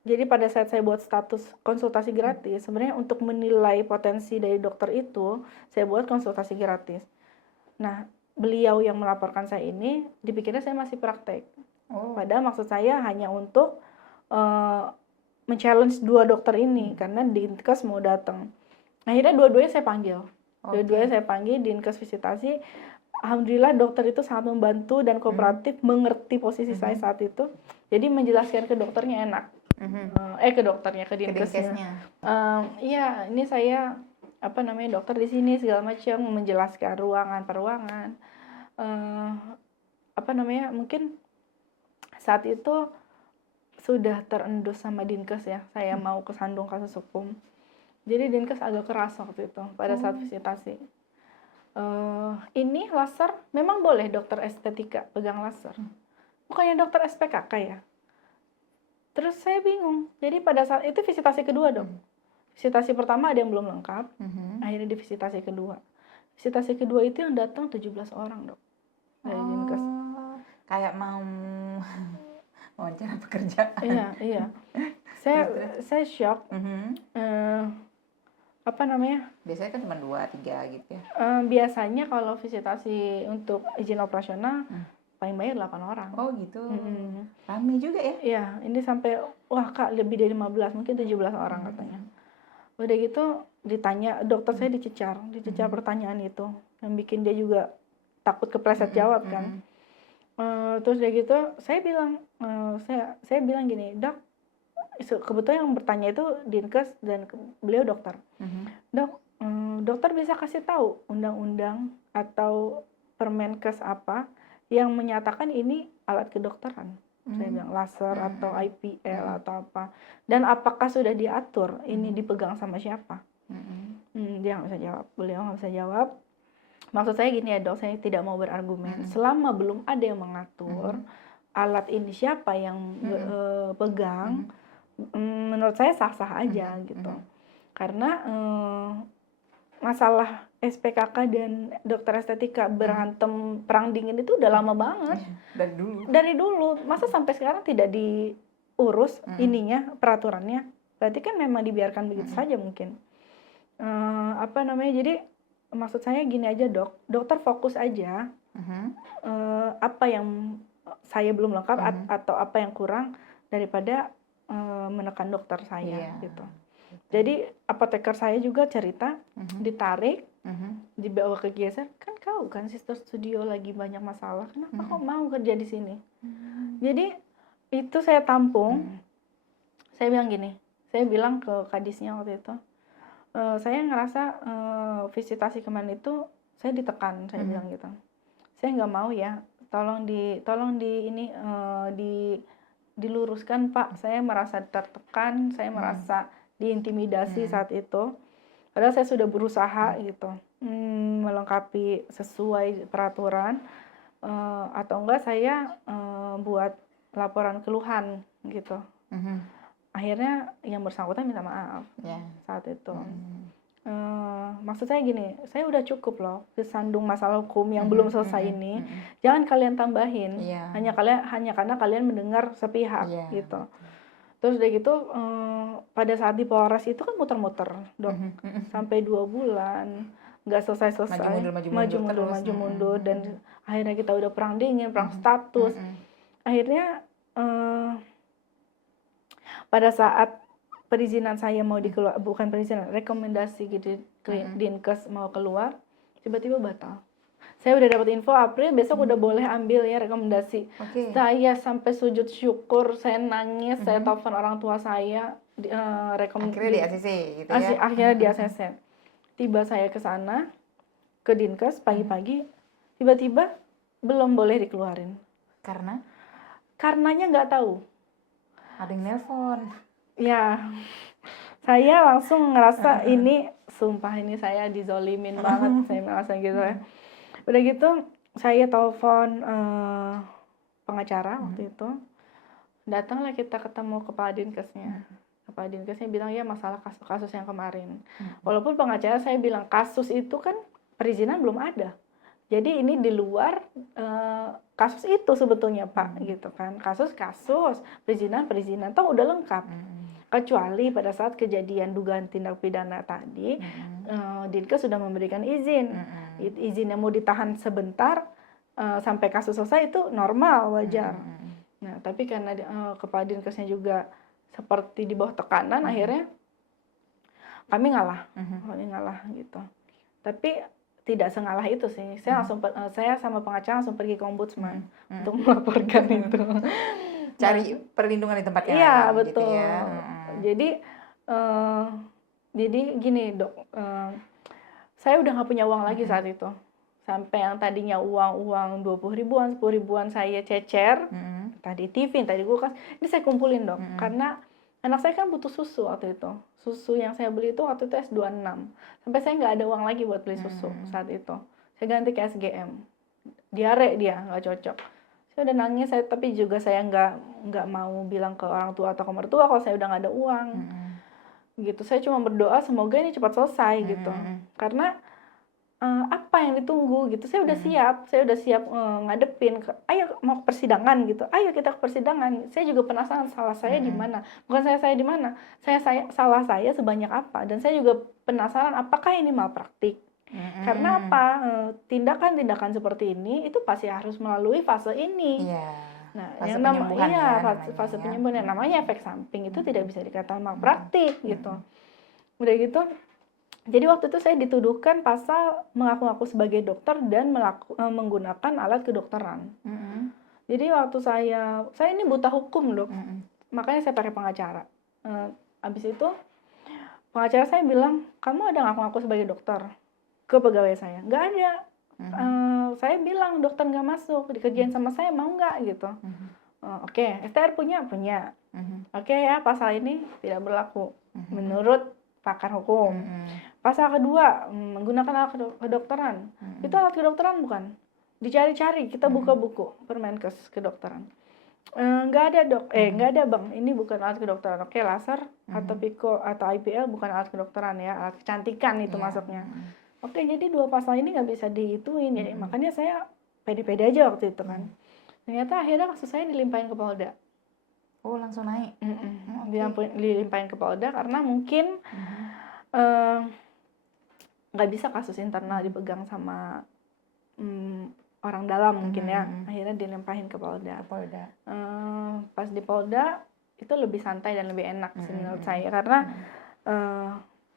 Jadi pada saat saya buat status konsultasi gratis, sebenarnya untuk menilai potensi dari dokter itu, saya buat konsultasi gratis. Nah, beliau yang melaporkan saya ini dipikirnya saya masih praktek. Padahal maksud saya hanya untuk men-challenge dua dokter ini karena Dinkes mau datang. Akhirnya dua-duanya saya panggil. Dinkes visitasi. Alhamdulillah dokter itu sangat membantu dan kooperatif, mengerti posisi saya saat itu. Jadi menjelaskan ke dokternya enak. Ke Dinkesnya. Iya, ini saya dokter di sini segala macam, menjelaskan ruangan per ruangan. Mungkin saat itu sudah terendus sama Dinkes ya, saya mau kesandung kasus hukum. Jadi Dinkes agak keras waktu itu pada saat visitasi. Ini laser memang boleh dokter estetika pegang laser, bukannya dokter SPKK ya. Terus saya bingung. Jadi pada saat itu visitasi kedua dong. Visitasi pertama ada yang belum lengkap, akhirnya di visitasi kedua. Visitasi kedua itu yang datang 17 orang dok dari Dinkes. Kayak mau wawancara pekerjaan. Iya. Saya shock. Biasanya kan cuma 2-3 gitu ya. Biasanya kalau visitasi untuk izin operasional paling banyak 8 orang. Oh gitu. Rame juga ya? Iya, ini sampai kak lebih dari 15, mungkin 17 orang katanya. Udah gitu ditanya, dokter saya dicecar pertanyaan itu, yang bikin dia juga takut kepleset jawab kan. Terus udah gitu saya bilang, saya bilang gini, dok, kebetulan yang bertanya itu Dinkes dan beliau dokter. Dok, dokter bisa kasih tahu undang-undang atau Permenkes apa yang menyatakan ini alat kedokteran? Saya bilang laser atau IPL atau apa. Dan apakah sudah diatur ini dipegang sama siapa? Dia nggak bisa jawab, beliau nggak bisa jawab. Maksud saya gini ya dok, saya tidak mau berargumen. Selama belum ada yang mengatur alat ini siapa yang pegang, menurut saya sah-sah aja gitu. Karena masalah SPKK dan dokter estetika berantem perang dingin itu udah lama banget. Dari dulu. Masa sampai sekarang tidak diurus ininya, peraturannya. Berarti kan memang dibiarkan begitu saja mungkin. Jadi maksud saya gini aja dok, dokter fokus aja apa yang saya belum lengkap atau apa yang kurang daripada menekan dokter saya gitu. Jadi apoteker saya juga cerita ditarik, dibawa ke geser, kan kau kan sister studio lagi banyak masalah, kenapa kau mau kerja di sini? Jadi itu saya tampung. Saya bilang ke kadisnya waktu itu, saya ngerasa visitasi kemarin itu saya ditekan, saya bilang gitu. Saya nggak mau ya, tolong diluruskan Pak. Saya merasa tertekan, saya merasa diintimidasi saat itu. Padahal saya sudah berusaha gitu, melengkapi sesuai peraturan, atau enggak saya buat laporan keluhan gitu. Akhirnya yang bersangkutan minta maaf saat itu. Maksud saya gini, saya udah cukup loh kesandung masalah hukum yang belum selesai ini. Jangan kalian tambahin, hanya karena kalian mendengar sepihak gitu. Terus udah gitu pada saat di Polres itu kan muter-muter dok, sampai 2 bulan nggak selesai, maju mundur dan akhirnya kita udah perang dingin, perang status. Akhirnya pada saat perizinan saya mau dikeluar, bukan perizinan, rekomendasi gitu Dinkes mau keluar, tiba-tiba batal. Saya udah dapat info April, besok udah boleh ambil ya rekomendasi. Saya sampai sujud syukur, saya nangis, saya telepon orang tua saya, akhirnya di ACC gitu ya. Akhirnya di ACC. Tiba saya ke sana, ke Dinkes pagi-pagi, tiba-tiba belum boleh dikeluarin. Karenanya nggak tahu. Ada yang nelpon. Ya, saya langsung ngerasa ini, sumpah ini saya dizolimin banget, saya merasa gitu ya. Udah gitu, saya telepon pengacara waktu itu, datanglah kita ketemu kepala Dinkesnya. Kepala Dinkesnya bilang ya masalah kasus yang kemarin. Walaupun pengacara saya bilang kasus itu kan perizinan belum ada. Jadi ini di luar kasus itu sebetulnya Pak, gitu kan. Kasus perizinan toh udah lengkap. Kecuali pada saat kejadian dugaan tindak pidana tadi, Dinkes sudah memberikan izin. Izin yang mau ditahan sebentar sampai kasus selesai itu normal, wajar. Nah, tapi karena kepala Dinkesnya juga seperti di bawah tekanan, akhirnya kami ngalah gitu. Tapi tidak sengalah itu sih. Saya sama pengacara langsung pergi ke ombudsman untuk melaporkan itu. Cari perlindungan di tempat yang iya, lain betul. gitu ya. Jadi gini dok, saya udah nggak punya uang lagi saat itu. Sampai yang tadinya uang 20 ribuan, 10 ribuan saya cecer, tadi TV, tadi kulkas, ini saya kumpulin dok. Karena anak saya kan butuh susu waktu itu. Susu yang saya beli itu waktu itu S26. Sampai saya nggak ada uang lagi buat beli susu saat itu. Saya ganti ke SGM. Diare dia, nggak cocok. Saya udah nangis, tapi juga saya nggak mau bilang ke orang tua atau ke mertua kalau saya udah nggak ada uang. Gitu. Saya cuma berdoa semoga ini cepat selesai gitu. Karena apa yang ditunggu gitu, saya udah siap ngadepin, ayo mau ke persidangan gitu, ayo kita ke persidangan. Saya juga penasaran salah saya di mana, bukan saya di mana, salah saya sebanyak apa, dan saya juga penasaran apakah ini malpraktik. Karena apa, tindakan-tindakan seperti ini itu pasti harus melalui fase ini. Nah, fase penyembuhan fase penyembuhan yang namanya efek samping itu tidak bisa dikatakan malpraktik gitu. Udah gitu. Jadi waktu itu saya dituduhkan pasal mengaku-ngaku sebagai dokter dan menggunakan alat kedokteran. Jadi waktu saya ini buta hukum dok, makanya saya pakai pengacara. Abis itu pengacara saya bilang, kamu ada ngaku-ngaku sebagai dokter ke pegawai saya? Nggak ada. Saya bilang dokter nggak masuk, dikerjain sama saya mau nggak gitu. Oke, STR punya. Oke ya, pasal ini tidak berlaku menurut pakar hukum. Pasal kedua, menggunakan alat kedokteran. Itu alat kedokteran bukan? Dicari-cari, kita buka buku Permenkes kedokteran. Nggak ada dok, nggak ada bang, ini bukan alat kedokteran. Oke, laser atau Pico atau IPL bukan alat kedokteran ya, alat kecantikan itu masuknya. Oke, jadi dua pasal ini nggak bisa dihituin, jadi makanya saya pede-pede aja waktu itu kan. Ternyata akhirnya kasus saya dilimpahin ke Polda. Oh, langsung naik? Dilimpahin ke Polda karena mungkin nggak bisa kasus internal dipegang sama orang dalam mungkin ya. Akhirnya dilimpahin ke Polda. Pas di Polda itu lebih santai dan lebih enak sih menurut saya karena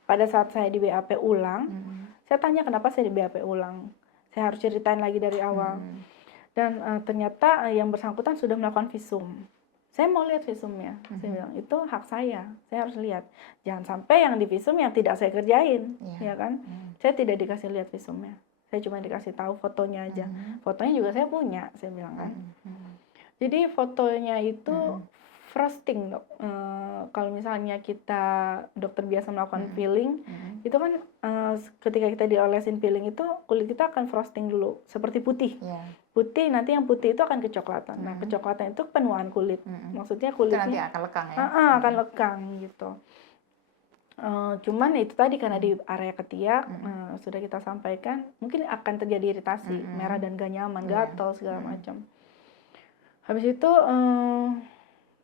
pada saat saya di BAP ulang, saya tanya kenapa saya di BAP ulang. Saya harus ceritain lagi dari awal. Dan ternyata yang bersangkutan sudah melakukan visum. Saya mau lihat visumnya. Saya bilang, itu hak saya harus lihat. Jangan sampai yang di visum yang tidak saya kerjain, ya kan? Saya tidak dikasih lihat visumnya. Saya cuma dikasih tahu fotonya aja. Fotonya juga saya punya, saya bilang kan. Jadi fotonya itu frosting dok. Kalau misalnya kita dokter biasa melakukan peeling, itu kan ketika kita diolesin peeling itu kulit kita akan frosting dulu, seperti putih. Putih, nanti yang putih itu akan kecoklatan. Nah, kecoklatan itu penuaan kulit. Maksudnya kulitnya itu nanti akan lekang ya? Akan lekang gitu. Cuman itu tadi karena di area ketiak sudah kita sampaikan, mungkin akan terjadi iritasi, merah dan gak nyaman, gatal segala macam. Habis itu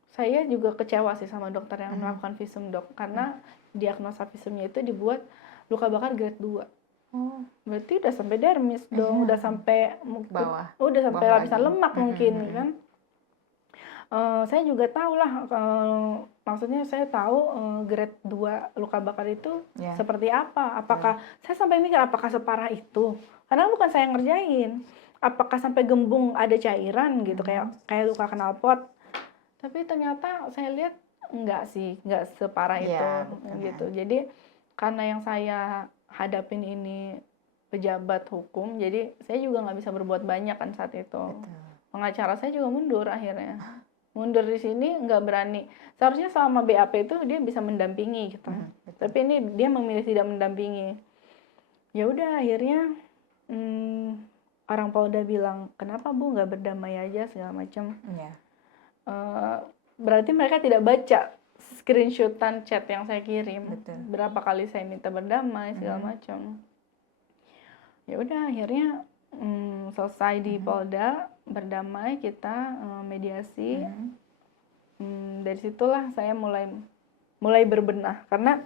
saya juga kecewa sih sama dokter yang melakukan visum dok, karena diagnosa visumnya itu dibuat luka bakar grade 2. Oh, berarti udah sampai dermis dong, udah sampai bawah, udah sampai lapisan lemak mungkin kan. Saya juga tahu lah, maksudnya saya tahu grade 2 luka bakar itu seperti apa. Apakah saya sampai mikir apakah separah itu? Karena bukan saya yang ngerjain. Apakah sampai gembung ada cairan gitu kayak luka knalpot. Tapi ternyata saya lihat enggak sih, enggak separah itu gitu. Jadi karena yang saya hadapin ini pejabat hukum, jadi saya juga nggak bisa berbuat banyak kan saat itu. Pengacara saya juga mundur akhirnya. Mundur di sini nggak berani. Seharusnya selama BAP itu dia bisa mendampingi gitu. Tapi ini dia memilih tidak mendampingi. Ya udah akhirnya orang Polda bilang, kenapa Bu nggak berdamai aja segala macam. Berarti mereka tidak baca screenshotan chat yang saya kirim. Berapa kali saya minta berdamai segala macam. Ya udah akhirnya selesai di Polda, berdamai, kita mediasi. Dari situlah saya mulai berbenah karena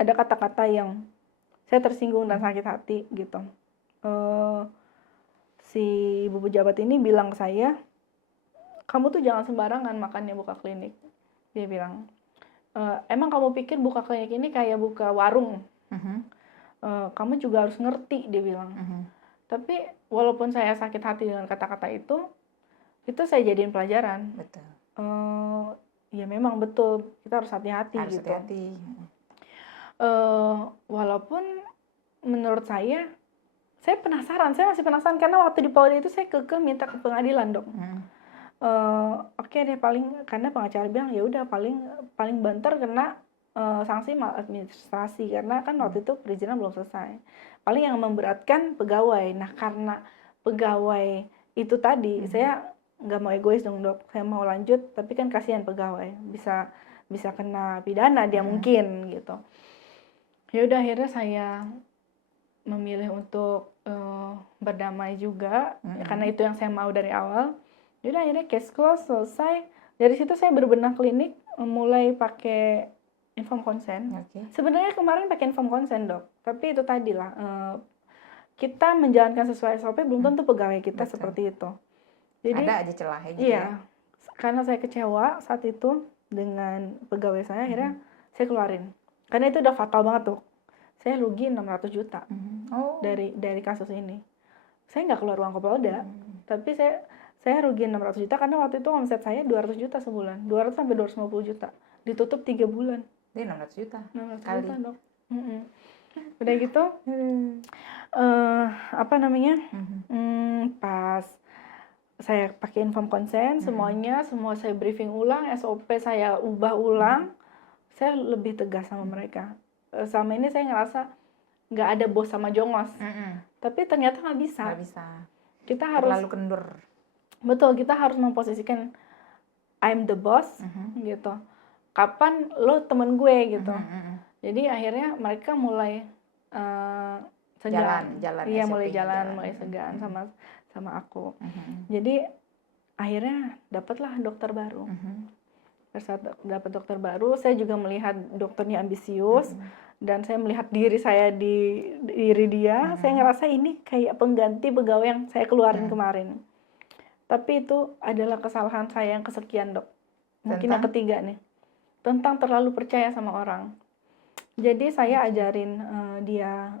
ada kata-kata yang saya tersinggung dan sakit hati gitu. Si ibu pejabat ini bilang ke saya, kamu tuh jangan sembarangan makannya buka klinik. Dia bilang, emang kamu pikir buka klinik ini kayak buka warung? Kamu juga harus ngerti, dia bilang. Tapi walaupun saya sakit hati dengan kata-kata itu saya jadiin pelajaran. Betul. Ya memang betul, kita harus hati-hati gitu. Hati-hati. Walaupun menurut saya penasaran, saya masih penasaran karena waktu di Polda itu saya kekeh minta ke pengadilan, Dok. Oke deh, karena pengacara bilang ya udah paling banter kena sanksi maladministrasi karena kan waktu itu perizinan belum selesai. Paling yang memberatkan pegawai. Nah karena pegawai itu tadi saya nggak mau egois dong, Dok. Saya mau lanjut tapi kan kasihan pegawai bisa kena pidana dia mungkin gitu. Ya udah akhirnya saya memilih untuk berdamai juga karena itu yang saya mau dari awal. Ya udah akhirnya case close, selesai. Dari situ saya berbenah klinik, mulai pakai inform consent. Sebenarnya kemarin pakai inform consent, Dok. Tapi itu tadi lah, kita menjalankan sesuai SOP belum tentu pegawai kita seperti itu. Jadi ada aja celahnya gitu ya. Karena saya kecewa saat itu dengan pegawai saya, akhirnya saya keluarin. Karena itu udah fatal banget tuh. Saya rugi 600 juta dari kasus ini. Saya nggak keluar uang ke Polda, tapi saya rugi 600 juta karena waktu itu omset saya 200 juta sebulan. 200 sampai 250 juta. Ditutup 3 bulan. Dia 600 juta. 600 juta, Dok. Udah gitu, pas saya pakai inform consent, semua saya briefing ulang, SOP saya ubah ulang, saya lebih tegas sama mereka. Selama ini saya ngerasa nggak ada bos sama jongos, tapi ternyata nggak bisa. Kita harus terlalu kendur. Betul, kita harus memposisikan I'm the boss gitu. Kapan lo temen gue gitu. Jadi akhirnya mereka mulai segan. Iya, mulai segan sama aku. Jadi akhirnya dapatlah dokter baru. Saat dapat dokter baru, saya juga melihat dokternya ambisius dan saya melihat diri saya di diri dia. Saya ngerasa ini kayak pengganti pegawai yang saya keluarin kemarin. Tapi itu adalah kesalahan saya yang kesekian, Dok. Mungkin yang ketiga nih. Tentang terlalu percaya sama orang. Jadi saya ajarin dia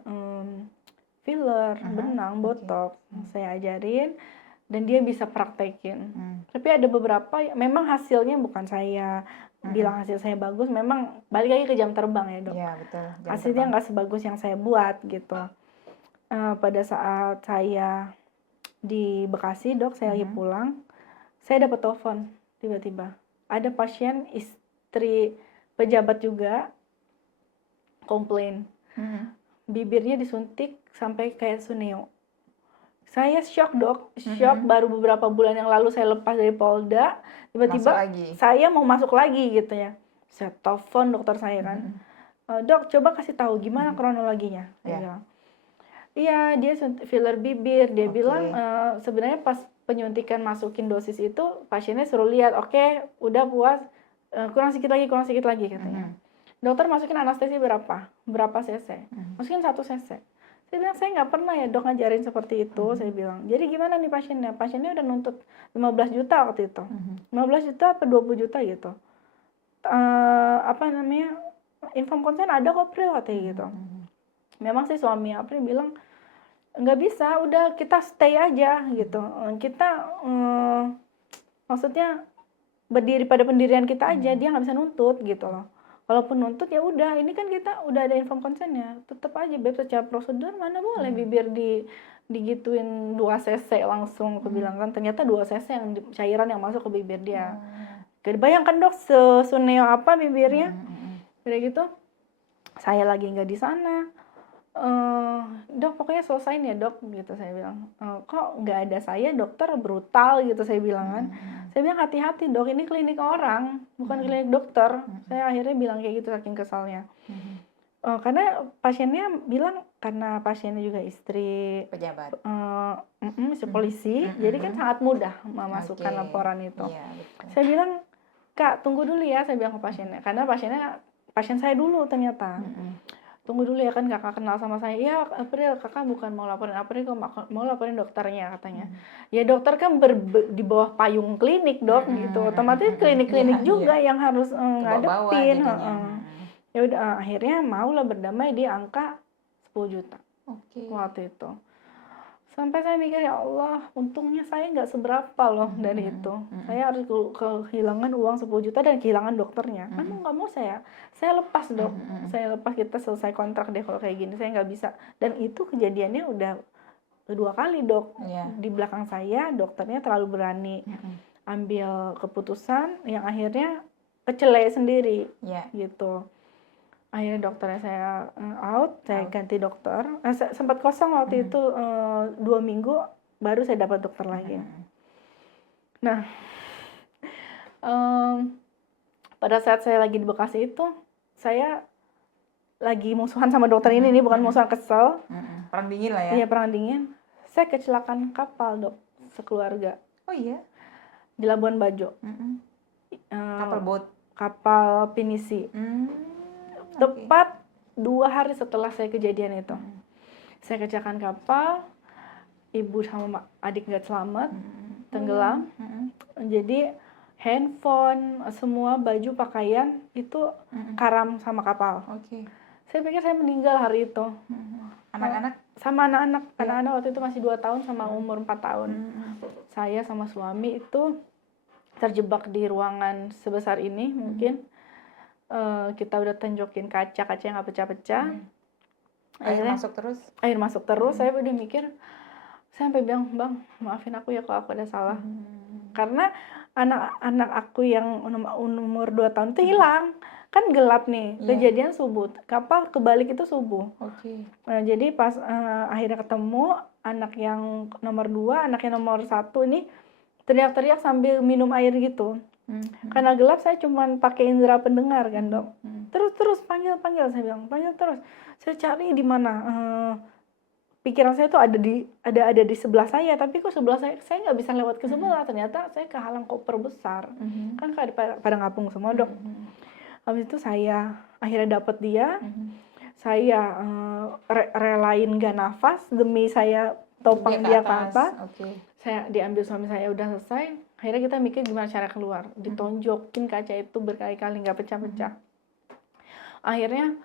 filler, benang, botox. Saya ajarin dan dia bisa praktekin. Tapi ada beberapa memang hasilnya bukan saya bilang hasil saya bagus, memang balik lagi ke jam terbang ya, Dok. Iya, betul. Hasilnya nggak sebagus yang saya buat gitu. Pada saat saya di Bekasi, Dok, saya lagi pulang, saya dapat telepon tiba-tiba. Ada pasien istri pejabat juga komplain. Bibirnya disuntik sampai kayak suneo. Saya shock, Dok. Shock, baru beberapa bulan yang lalu saya lepas dari Polda, tiba-tiba saya mau masuk lagi gitu ya. Saya telepon dokter saya kan. Dok, coba kasih tahu gimana kronologinya. Iya, dia filler bibir. Dia bilang sebenarnya pas penyuntikan masukin dosis itu pasiennya suruh lihat, oke, udah puas, kurang sedikit lagi katanya. Dokter masukin anestesi berapa cc? Masukin 1 cc. Saya bilang, saya nggak pernah ya dok ngajarin seperti itu. Saya bilang, jadi gimana nih pasiennya? Pasiennya udah nuntut 15 juta waktu itu. 15 juta apa 20 juta gitu. Apa namanya, inform konsen ada kok Pril, katanya gitu. Memang sih suami April bilang, nggak bisa, udah kita stay aja gitu. Kita maksudnya berdiri pada pendirian kita aja, dia nggak bisa nuntut gitu loh. Kalaupun nuntut ya udah, ini kan kita udah ada inform konsennya, tetap aja Beb, secara prosedur mana boleh bibir digituin 2 cc langsung. Aku bilang kan ternyata 2 cc yang cairan yang masuk ke bibir dia. Bayangkan dok, sesuneo apa bibirnya. Udah gitu, saya lagi nggak di sana. Dok pokoknya selesain ya dok gitu, saya bilang. Kok nggak ada saya, dokter brutal gitu, saya bilang kan. Saya bilang hati-hati dok, ini klinik orang bukan klinik dokter. Saya akhirnya bilang kayak gitu saking kesalnya. Karena pasiennya bilang, karena pasiennya juga istri pejabat, istri polisi, jadi kan sangat mudah memasukkan laporan itu. Saya bilang, Kak tunggu dulu ya, saya bilang ke pasiennya, karena pasien saya dulu ternyata. Tunggu dulu ya, kan kakak kenal sama saya. Iya April, kakak bukan mau laporin April, kok mau laporin dokternya katanya. Ya dokter kan di bawah payung klinik dok gitu, otomatis klinik-klinik juga yang harus ngadepin. Ya udah, akhirnya maulah berdamai di angka 10 juta waktu itu. Sampai saya mikir, ya Allah, untungnya saya nggak seberapa loh dari itu. Saya harus kehilangan uang 10 juta dan kehilangan dokternya. Kan nggak mau saya lepas dok. Saya lepas, kita selesai kontrak deh kalau kayak gini. Saya nggak bisa. Dan itu kejadiannya udah kedua kali dok. Di belakang saya, dokternya terlalu berani ambil keputusan yang akhirnya kecele sendiri gitu. Akhirnya dokternya saya out, saya ganti dokter. Sempat kosong waktu itu 2 minggu, baru saya dapat dokter lagi. Nah, pada saat saya lagi di Bekasi itu, saya lagi musuhan sama dokter ini bukan musuhan kesel. Perang dingin lah ya. Iya, perang dingin. Saya kecelakaan kapal dok, sekeluarga. Oh iya? Di Labuan Bajo. Kapal boat? Kapal pinisi. Tepat 2 hari setelah saya kejadian itu. Saya kecelakaan kapal, ibu sama adik nggak selamat, tenggelam. Jadi handphone, semua baju, pakaian itu karam sama kapal. Saya pikir saya meninggal hari itu. Anak-anak? Sama anak-anak. Anak-anak waktu itu masih 2 tahun sama umur 4 tahun. Saya sama suami itu terjebak di ruangan sebesar ini mungkin. Kita udah tenjokin kaca yang nggak pecah-pecah. Air masuk terus. Saya udah mikir, saya sampai bilang, Bang, maafin aku ya kalau aku ada salah. Karena anak-anak aku yang umur 2 tahun itu hilang. Kan gelap nih, kejadian subuh. Kapal kebalik itu subuh. Nah, jadi pas akhirnya ketemu, anak yang nomor 2, anak yang nomor 1 ini teriak-teriak sambil minum air gitu. Karena gelap, saya cuma pakai indera pendengar kan dok. Terus panggil, saya bilang panggil terus. Saya cari di mana. Pikiran saya tuh ada di sebelah saya, tapi kok sebelah saya nggak bisa lewat ke sebelah. Ternyata saya kehalang koper besar. Kan pada ngapung semua dok. Habis itu saya akhirnya dapat dia. Saya relain gak nafas demi saya topang dia ke atas. Saya diambil suami saya, udah selesai. Akhirnya kita mikir gimana cara keluar. Ditonjokin kaca itu berkali-kali nggak pecah-pecah. Akhirnya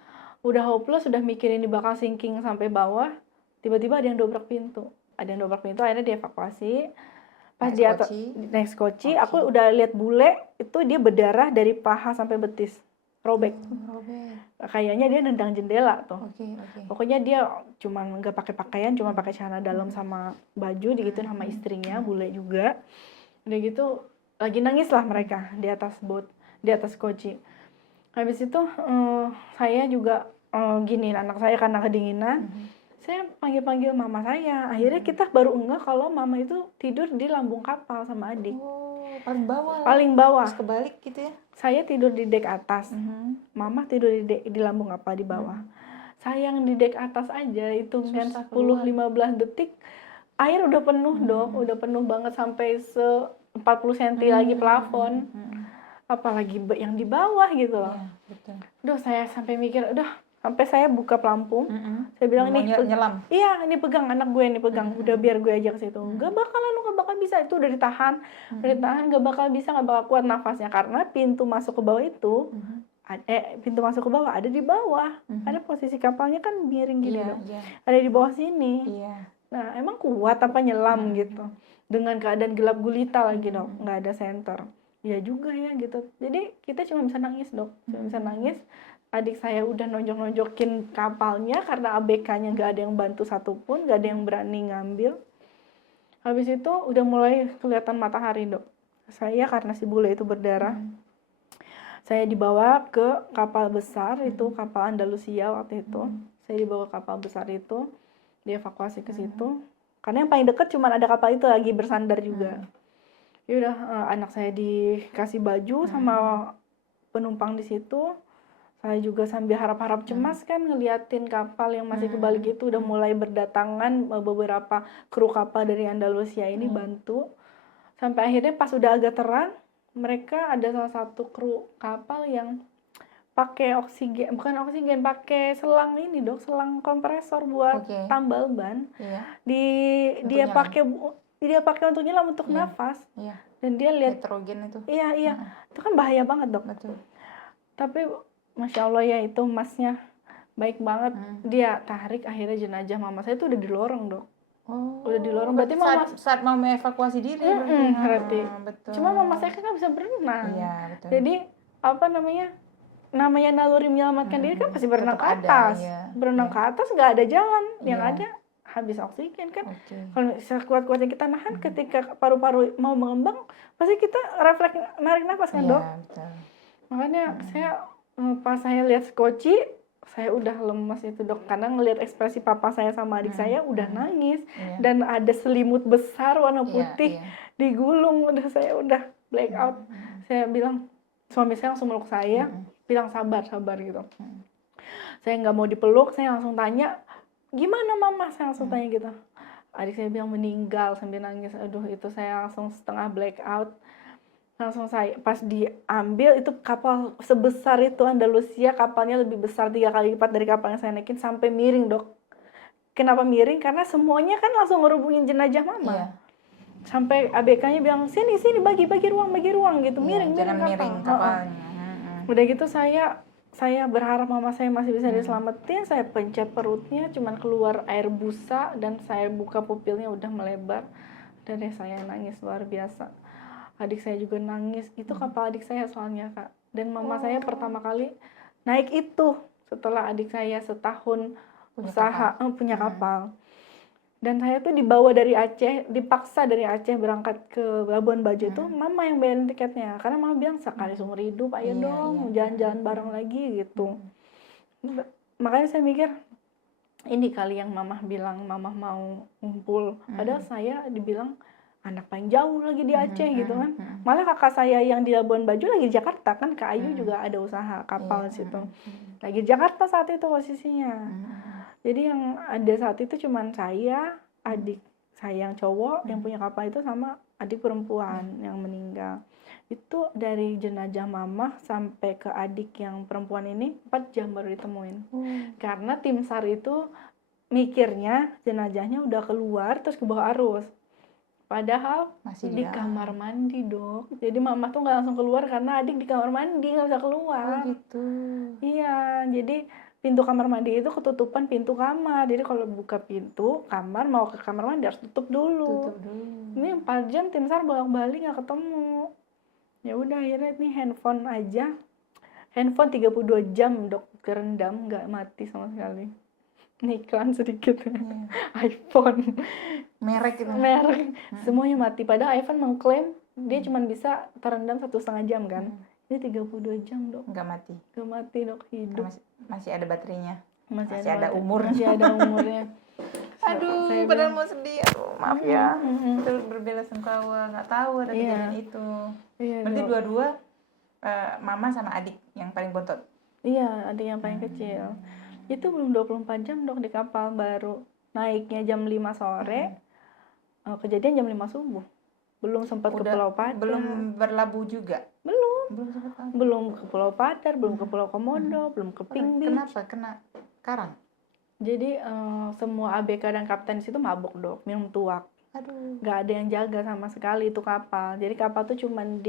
udah hopeless, udah mikirin ini bakal sinking sampai bawah. Tiba-tiba ada yang dobrak pintu. Akhirnya dievakuasi. Pas dia naik skoci, aku udah lihat bule itu, dia berdarah dari paha sampai betis. Robek. Kayaknya dia nendang jendela tuh. Pokoknya dia cuman nggak pakai pakaian, cuma pakai celana dalam sama baju, digituin sama istrinya, bule juga. Udah gitu lagi nangis lah mereka di atas boat, di atas koci. Habis itu saya juga gini, anak saya karena kedinginan, saya panggil mama saya. Akhirnya kita baru enggak kalau mama itu tidur di lambung kapal sama adik. Paling bawah. Terus kebalik gitu ya? Saya tidur di dek atas, mama tidur di lambung kapal di bawah. Sayang di dek atas aja itu kan 10-15 detik. Air udah penuh dok, udah penuh banget sampai 40 cm lagi plafon. Apalagi yang di bawah gitu loh. Saya sampai mikir, udah Sampai saya buka pelampung, saya bilang Mau nih, nyelam. iya ini pegang anak gue, ini pegang, udah biar gue aja ke situ. Gak bakalan, lu gak bakal bisa, itu udah ditahan, gak bakal bisa, gak bakal kuat nafasnya karena pintu masuk ke bawah itu, pintu masuk ke bawah ada di bawah, ada posisi kapalnya kan miring gini dong, ada di bawah sini. Nah emang kuat apa nyelam gitu, dengan keadaan gelap gulita lagi dok, nggak ada senter. Ya juga ya gitu. Jadi kita cuma bisa nangis dok, cuma bisa nangis. Adik saya udah nonjok-nonjokin kapalnya karena ABK-nya nggak ada yang bantu satupun, nggak ada yang berani ngambil. Habis itu udah mulai kelihatan matahari dok. Saya karena si bule itu berdarah, saya dibawa ke kapal besar itu, kapal Andalusia waktu itu. Saya dibawa ke kapal besar itu, dievakuasi ke situ. Karena yang paling dekat cuma ada kapal itu lagi bersandar juga. Ya udah, anak saya dikasih baju sama penumpang di situ. Saya juga sambil harap-harap cemas kan ngeliatin kapal yang masih kebalik itu udah mulai berdatangan beberapa kru kapal dari Andalusia ini bantu. Sampai akhirnya pas udah agak terang, mereka ada salah satu kru kapal yang pakai oksigen, bukan oksigen, pakai selang ini dok, selang kompresor buat tambal ban. Dia pakai untuk nyelam, untuk nafas. Dan dia lihat nitrogen itu. Iya. Itu kan bahaya banget dok. Betul. Tapi Masya Allah ya, itu masnya baik banget. Dia tarik, akhirnya jenazah mama saya itu udah di lorong dok. Udah di lorong, berarti mama saat mau mengevakuasi diri berarti. Betul. Cuma mama saya kan nggak bisa berenang. Iya, betul. Jadi apa namanya naluri menyelamatkan diri kan pasti berenang ke atas. Berenang ke atas nggak ada jalan, yang ada habis oksigen kan. Kalau sekuat-kuatnya kita nahan, ketika paru-paru mau mengembang, pasti kita refleks narik nafas kan dok. Betul. Makanya pas saya lihat skoci, saya udah lemas itu dok, karena ngelihat ekspresi papa saya sama adik saya udah nangis, dan ada selimut besar warna putih digulung, saya udah black out. Saya bilang, suami saya langsung meluk saya, bilang sabar gitu. Saya nggak mau dipeluk, saya langsung tanya, gimana mama? Saya langsung tanya gitu. Adik saya bilang meninggal sambil nangis. Aduh, itu saya langsung setengah black out. Langsung saya pas diambil, itu kapal sebesar itu Andalusia, kapalnya lebih besar 3 kali lipat dari kapal yang saya naikin, sampai miring dok. Kenapa miring? Karena semuanya kan langsung ngerubungin jenazah mama. Sampai ABK-nya bilang sini bagi ruang gitu, miring kapalnya. Udah gitu saya berharap mama saya masih bisa diselamatin. Saya pencet perutnya, cuman keluar air busa, dan saya buka pupilnya udah melebar, dan saya nangis luar biasa. Adik saya juga nangis, itu kapal adik saya soalnya kak. Dan mama saya pertama kali naik itu setelah adik saya setahun punya kapal. Dan saya tuh dibawa dari Aceh, dipaksa dari Aceh berangkat ke Labuan Bajo itu, mama yang bayarin tiketnya. Karena mama bilang sekali seumur hidup, ayo dong jalan-jalan bareng lagi gitu. Makanya saya mikir, ini kali yang mama bilang mama mau ngumpul. Padahal saya dibilang anak paling jauh lagi di Aceh gitu kan. Malah kakak saya yang di Labuan Bajo lagi di Jakarta kan, Kak Ayu juga ada usaha kapal di situ. Lagi di Jakarta saat itu posisinya. Jadi yang ada saat itu cuman saya, adik saya yang cowok yang punya kapal itu, sama adik perempuan yang meninggal. Itu dari jenazah mama sampai ke adik yang perempuan ini 4 jam baru ditemuin. Karena tim SAR itu mikirnya jenazahnya udah keluar terus ke bawah arus. Padahal masih di kamar mandi dok. Jadi mama tuh nggak langsung keluar karena adik di kamar mandi, nggak bisa keluar. Gitu. Iya, jadi pintu kamar mandi itu ketutupan pintu kamar. Jadi kalau buka pintu kamar mau ke kamar mandi harus tutup dulu. Ini 4 jam tim SAR bolak-balik nggak ketemu. Ya udah akhirnya ini handphone aja. Handphone 32 jam dok kerendam, nggak mati sama sekali. Ini iklan sedikit. iPhone merek gitu. Semuanya mati. Padahal iPhone mengklaim dia cuma bisa terendam 1,5 jam kan. Ini 32 jam dok. Nggak mati Dok, hidup. Masih ada baterainya. Masih ada umurnya. Masih ada umurnya. Aduh, padahal mau sedih. Aduh, maaf ya. Berbelasungkawa, nggak tahu ada kejadian itu. Berarti dua-dua mama sama adik yang paling bontot. Iya, adik yang paling kecil. Itu belum 24 jam dok di kapal, baru naiknya jam 5 sore. Kejadian jam 5 subuh. Belum sempat ke Pulau Padar. Belum berlabuh juga? Belum ke Pulau Padar, belum ke Pulau Komodo, belum ke Pink Beach. Kenapa? karang. Jadi semua ABK dan kapten di situ mabuk dok, minum tuak. Aduh. Nggak ada yang jaga sama sekali itu kapal. Jadi kapal tuh cuman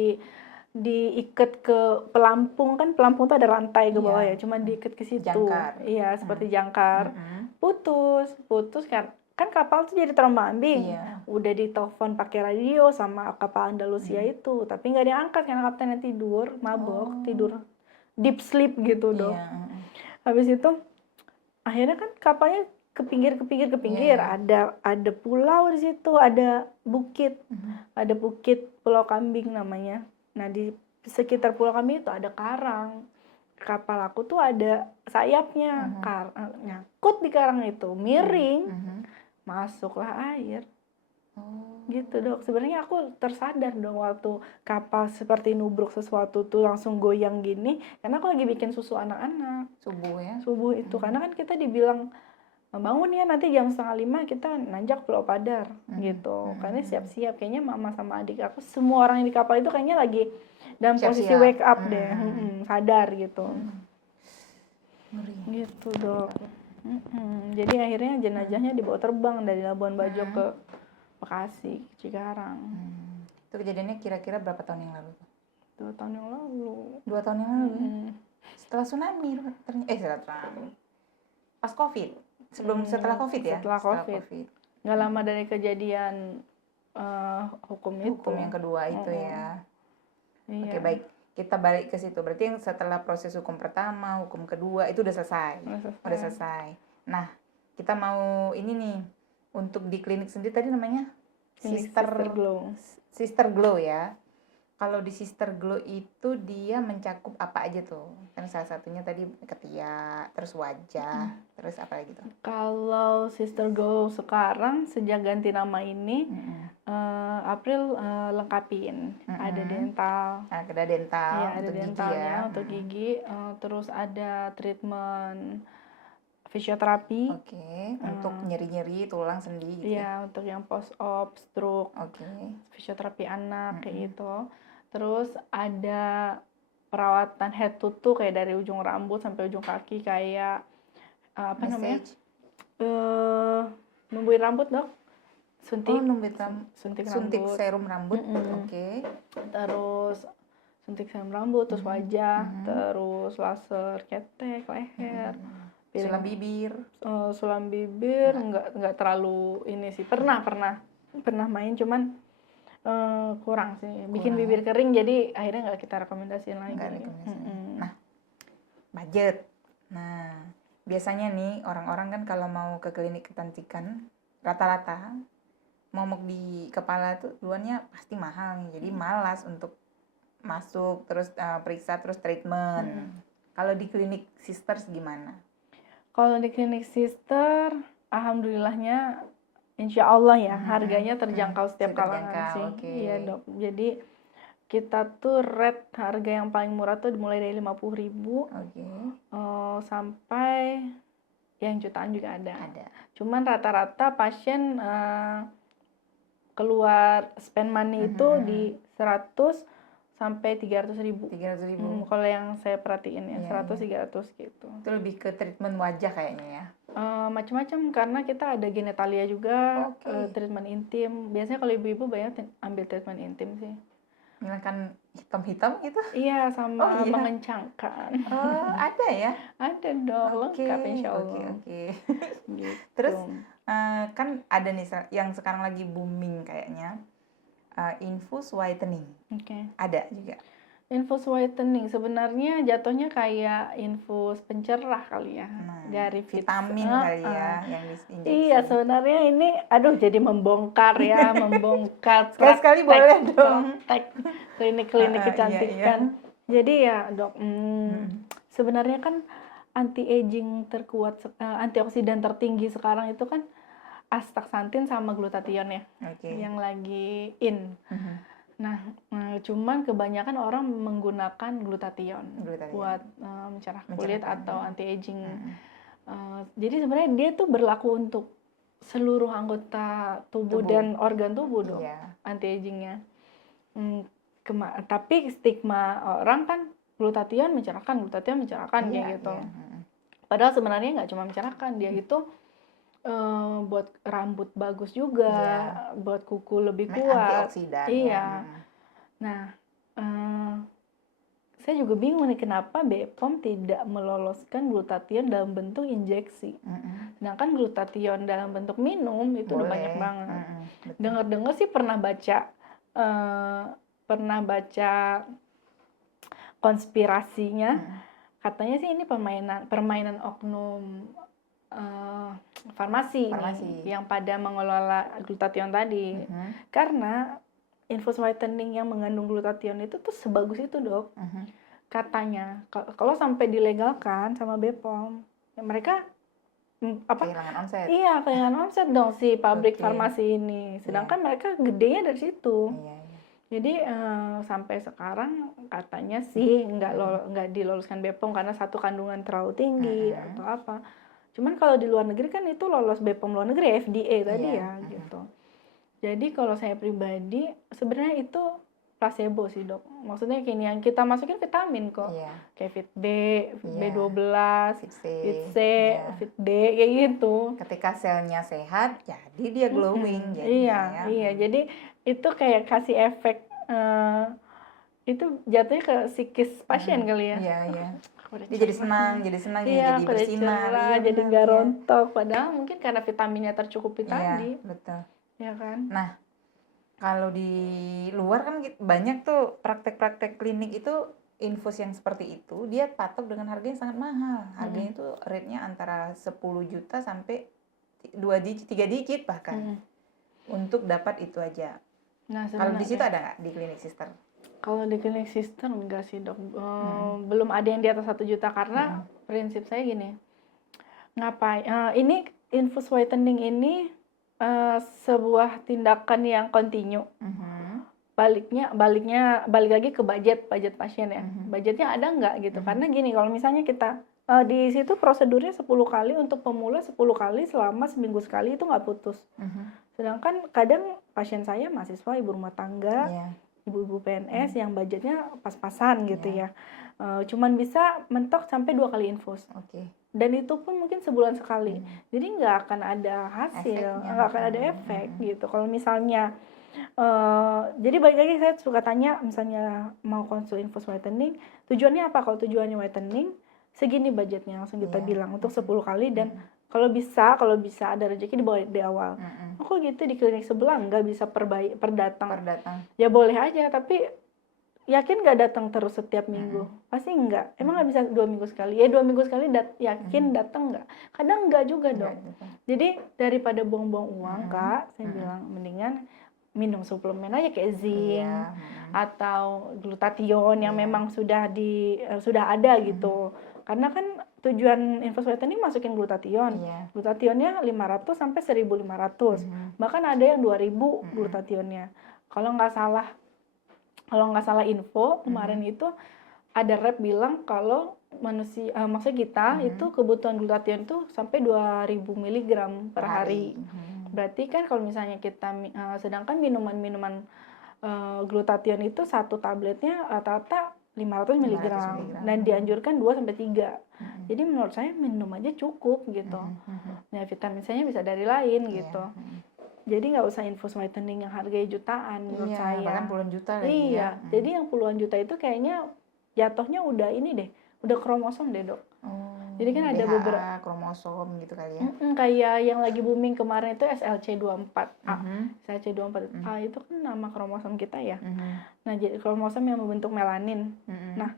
diikat ke pelampung, kan pelampung tuh ada rantai ke bawah ya, cuman diikat ke situ. Jangkar. Iya, seperti jangkar. Putus kan kapal tuh jadi terombang-ambing. Udah ditelepon pakai radio sama kapal Andalusia itu, tapi nggak diangkat karena kaptennya tidur, mabok, tidur deep sleep gitu dok. Habis itu akhirnya kan kapalnya ke pinggir, ada pulau di situ, ada bukit, Pulau Kambing namanya. Nah di sekitar Pulau Kambing itu ada karang. Kapal aku tuh ada sayapnya, nyangkut di karang itu, miring, masuklah air. Gitu dok. Sebenarnya aku tersadar dong waktu kapal seperti nubruk sesuatu tuh langsung goyang gini, karena aku lagi bikin susu anak-anak. Subuh itu, karena kan kita dibilang bangun ya nanti jam 4:30 kita nanjak Pulau Padar gitu. Karena siap-siap, kayaknya mama sama adik aku, semua orang yang di kapal itu kayaknya lagi dalam posisi wake up deh, sadar gitu. Gitu dok. Jadi akhirnya jenazahnya dibawa terbang dari Labuan Bajo ke Bekasi, Cikarang. Itu kejadiannya kira-kira berapa tahun yang lalu? 2 tahun yang lalu. 2 tahun yang lalu. Setelah tsunami, setelah tsunami. Pas COVID, setelah COVID ya? Setelah COVID. Nggak lama dari kejadian hukum yang kedua itu ya. Oke, baik. Kita balik ke situ. Berarti yang setelah proses hukum pertama, hukum kedua itu udah selesai. Udah selesai. Nah, kita mau ini nih. Untuk di klinik sendiri tadi namanya Sister Glow ya. Kalau di Sister Glow itu dia mencakup apa aja tuh? Kan salah satunya tadi ketiak, terus wajah, terus apa lagi tuh? Kalau Sister Glow sekarang sejak ganti nama ini, April lengkapin. Ada dental. Ada dental. Iya, ada dentalnya untuk gigi. Terus ada treatment fisioterapi. Untuk nyeri-nyeri tulang sendi gitu. Iya, untuk yang post op, stroke. Fisioterapi anak kayak gitu. Terus ada perawatan head to toe kayak dari ujung rambut sampai ujung kaki, kayak namanya? Numbuhin rambut dok. Suntik serum rambut. Terus suntik serum rambut, terus wajah, terus laser ketek, leher. Sulam bibir nggak terlalu ini sih. Pernah main, cuman kurang sih. Bikin bibir kering, jadi akhirnya nggak kita rekomendasiin lagi. Nah, budget. Nah, biasanya nih orang-orang kan kalau mau ke klinik kecantikan rata-rata momok di kepala tuh duluannya pasti mahal nih. Jadi malas untuk masuk, terus periksa, terus treatment. Kalau di klinik Sisters gimana? Kalau di klinik Sister, alhamdulillahnya insya Allah ya, harganya terjangkau setiap kalangan sih. Iya dok. Jadi kita tuh rate harga yang paling murah tuh mulai dari 50.000 sampai yang jutaan juga ada. Cuman rata-rata pasien keluar spend money itu di 100 sampai 300.000. Kalau yang saya perhatiin ya, 100-300 gitu. Itu lebih ke treatment wajah kayaknya ya. Macam-macam, karena kita ada genitalia juga, treatment intim. Biasanya kalau ibu-ibu banyak ambil treatment intim sih. Kan hitam-hitam gitu? Iya, sama mengencangkan. Ada ya? Ada dong, lengkap insya Allah. Gitu. Terus kan ada nih yang sekarang lagi booming kayaknya, infus whitening. Ada juga. Infus whitening sebenarnya jatuhnya kayak infus pencerah kali ya, dari vitamin kali ya yang diinjeksi. Iya, sebenarnya ini jadi membongkar ya, membongkar sekali boleh dong klinik-klinik kecantikan. Jadi ya dok, sebenarnya kan anti aging terkuat, antioksidan tertinggi sekarang itu kan astaxanthin sama glutathione ya, yang lagi in. Nah, cuman kebanyakan orang menggunakan glutathione buat mencerah kulit atau anti aging. Jadi sebenarnya dia tuh berlaku untuk seluruh anggota tubuh dan organ tubuh dong, anti agingnya. Tapi stigma orang kan glutathione mencerahkan kayak gitu. Padahal sebenarnya nggak cuma mencerahkan, dia itu buat rambut bagus juga, buat kuku lebih kuat. Antioksidan Iya. ya. Nah, saya juga bingung nih kenapa BPOM tidak meloloskan glutathione dalam bentuk injeksi. Sedangkan glutathione dalam bentuk minum itu udah banyak banget. Dengar-dengar sih pernah baca konspirasinya. Katanya sih ini permainan oknum farmasi nih, yang pada mengelola glutathione tadi. Karena infus whitening yang mengandung glutathione itu tuh sebagus itu, Dok. Katanya kalau sampai dilegalkan sama BPOM, ya mereka kehilangan omset. Iya, kehilangan omset dong si pabrik farmasi ini. Sedangkan mereka gedenya dari situ. Jadi sampai sekarang katanya sih nggak diloloskan BPOM karena satu kandungan terlalu tinggi atau apa. Cuman kalau di luar negeri kan itu lolos BPOM luar negeri, FDA tadi gitu. Jadi kalau saya pribadi sebenarnya itu placebo sih, Dok. Maksudnya gini, yang kita masukin vitamin kok. Kayak Fit B, B12, Fit C, Fit D, kayak gitu. Ketika selnya sehat, jadi dia glowing. Iya. Jadi itu kayak kasih efek itu jatuhnya ke psikis pasien kali ya. Iya. Dia jadi senang, jadi bersinar, jadi nggak rontok. Padahal mungkin karena vitaminnya tercukupi tadi. Betul. Ya kan? Nah, kalau di luar kan banyak tuh praktek-praktek klinik itu infus yang seperti itu, dia patok dengan harga yang sangat mahal. Harganya itu rate-nya antara 10 juta sampai 2 digit, 3 digit bahkan. Untuk dapat itu aja. Nah, kalau di situ ada nggak di klinik sister? Kalau di klinik sister enggak sih, Dok. Belum ada yang di atas 1 juta karena prinsip saya gini. Ini infus whitening ini sebuah tindakan yang kontinu. Balik lagi ke budget pasien ya. Budgetnya ada nggak gitu. Karena gini, kalau misalnya kita di situ prosedurnya 10 kali untuk pemula, 10 kali selama seminggu sekali itu nggak putus. Sedangkan kadang pasien saya mahasiswa, ibu rumah tangga, ibu-ibu PNS yang budgetnya pas-pasan gitu ya. Cuman bisa mentok sampai 2 kali infus. Dan itu pun mungkin sebulan sekali. Jadi nggak akan ada hasil, nggak akan ada efek gitu. Kalau misalnya jadi balik lagi saya suka tanya, misalnya mau konsul infus whitening, tujuannya apa? Kalau tujuannya whitening, segini budgetnya langsung kita bilang untuk 10 kali dan kalau bisa ada rezeki dibawa di awal. Kok gitu di klinik sebelah nggak bisa per datang? Ya boleh aja, tapi yakin nggak datang terus setiap minggu? Pasti enggak. Emang nggak bisa 2 minggu sekali? Ya 2 minggu sekali yakin datang nggak? Kadang enggak juga dong. Jadi daripada buang-buang uang, Kak, saya bilang mendingan minum suplemen aja kayak zinc atau glutathione yang memang sudah ada gitu. Karena kan tujuan infus whitening masukin glutathione. Glutathionnya 500 sampai 1.500. Bahkan ada yang 2.000 glutathionnya. Kalau nggak salah info kemarin itu ada rep bilang kalau maksudnya kita itu kebutuhan glutathione itu sampai 2.000 mg per hari. Berarti kan kalau misalnya kita sedangkan minuman glutathione itu satu tabletnya rata-rata 500 mg dan dianjurkan 2 sampai 3. Jadi menurut saya minum aja cukup gitu. Nah, vitamin C-nya bisa dari lain gitu. Jadi nggak usah infus whitening yang harganya jutaan menurut saya. Bahkan puluhan juta lagi ya. Jadi yang puluhan juta itu kayaknya jatuhnya udah udah kromosom deh, Dok. Jadi kan ada beberapa kromosom gitu kali ya. Kayak yang lagi booming kemarin itu SLC24A. SLC24A itu kan nama kromosom kita ya. Nah, jadi kromosom yang membentuk melanin. Nah,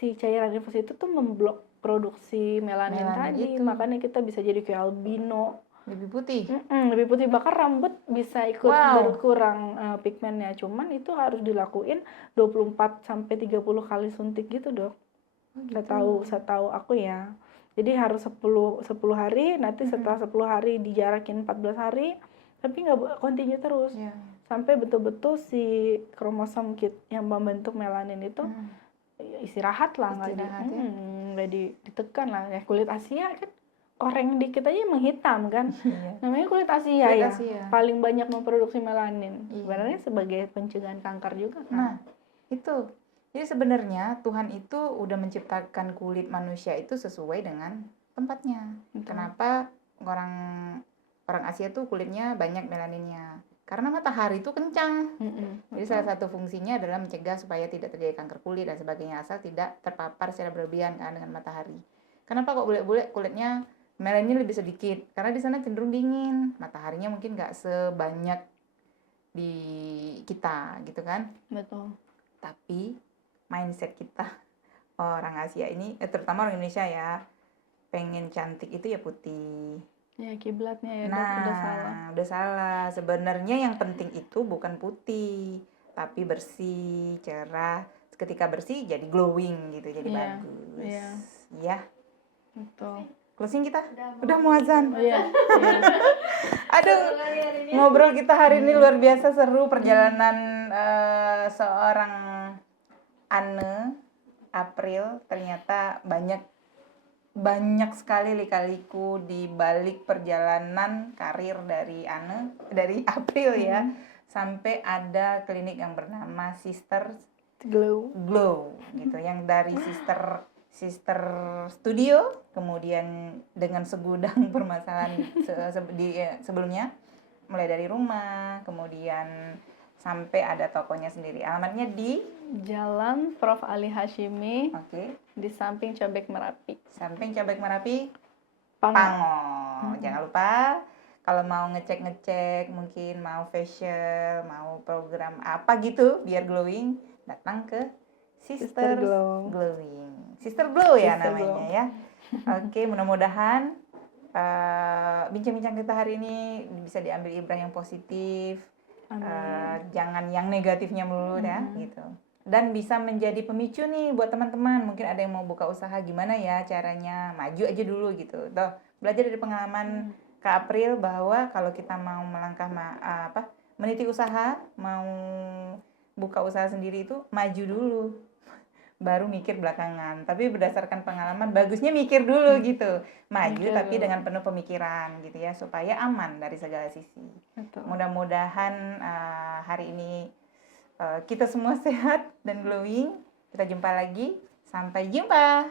si cairan infus itu tuh memblok produksi melanin tadi, makanya kita bisa jadi kayak albino. Lebih putih? Lebih putih, bahkan rambut bisa ikut berkurang pigmennya. Cuman itu harus dilakuin 24-30 kali suntik gitu, Dok. Setahu aku ya. Jadi harus 10 hari, nanti setelah 10 hari dijarakin 14 hari, tapi nggak kontinu terus. Sampai betul-betul si kromosom yang membentuk melanin itu istirahat lah, nggak ditekan lah. Ya kulit Asia kan koreng dikit aja menghitam kan. Namanya kulit Asia ya. Paling banyak memproduksi melanin. Sebenarnya sebagai pencegahan kanker juga kan. Nah, itu. Jadi sebenarnya Tuhan itu udah menciptakan kulit manusia itu sesuai dengan tempatnya. Betul. Kenapa orang Asia tuh kulitnya banyak melaninnya? Karena matahari itu kencang. Jadi salah satu fungsinya adalah mencegah supaya tidak terjadi kanker kulit dan sebagainya, asal tidak terpapar secara berlebihan kan dengan matahari. Kenapa kok bule-bule kulitnya melanin lebih sedikit? Karena di sana cenderung dingin, mataharinya mungkin nggak sebanyak di kita gitu kan. Betul. Tapi mindset kita orang Asia ini, terutama orang Indonesia ya, pengen cantik itu ya putih. Ya kiblatnya ya Nah, udah salah. udah salah. Sebenarnya yang penting itu bukan putih, tapi bersih, cerah. Ketika bersih jadi glowing gitu, jadi bagus. Iya. Ya. Betul. Closing kita? Udah mau azan. Iya. Aduh, ngobrol kita hari ini luar biasa seru, perjalanan seorang Anne April. Ternyata banyak sekali lika-liku di balik perjalanan karir dari April ya, sampai ada klinik yang bernama Sister Glow gitu, yang dari Sister Studio, kemudian dengan segudang permasalahan sebelumnya, mulai dari rumah, kemudian sampai ada tokonya sendiri. Alamatnya di Jalan Prof. Ali Hashimi. Oke. Di samping Cobek Merapi. Samping Cobek Merapi, Pango. Jangan lupa kalau mau ngecek, mungkin mau facial, mau program apa gitu biar glowing, datang ke Sister Glowing. Sister Glow ya namanya ya. Oke, mudah-mudahan bincang-bincang kita hari ini bisa diambil ibrah yang positif. Jangan yang negatifnya melulu ya gitu. Dan bisa menjadi pemicu nih buat teman-teman. Mungkin ada yang mau buka usaha, gimana ya caranya, maju aja dulu gitu. Tuh, belajar dari pengalaman Kak April bahwa kalau kita mau melangkah meniti usaha, mau buka usaha sendiri itu maju dulu, baru mikir belakangan. Tapi berdasarkan pengalaman, bagusnya mikir dulu gitu, maju tapi dengan penuh pemikiran gitu ya, supaya aman dari segala sisi. Mudah-mudahan hari ini kita semua sehat dan glowing. Kita jumpa lagi. Sampai jumpa.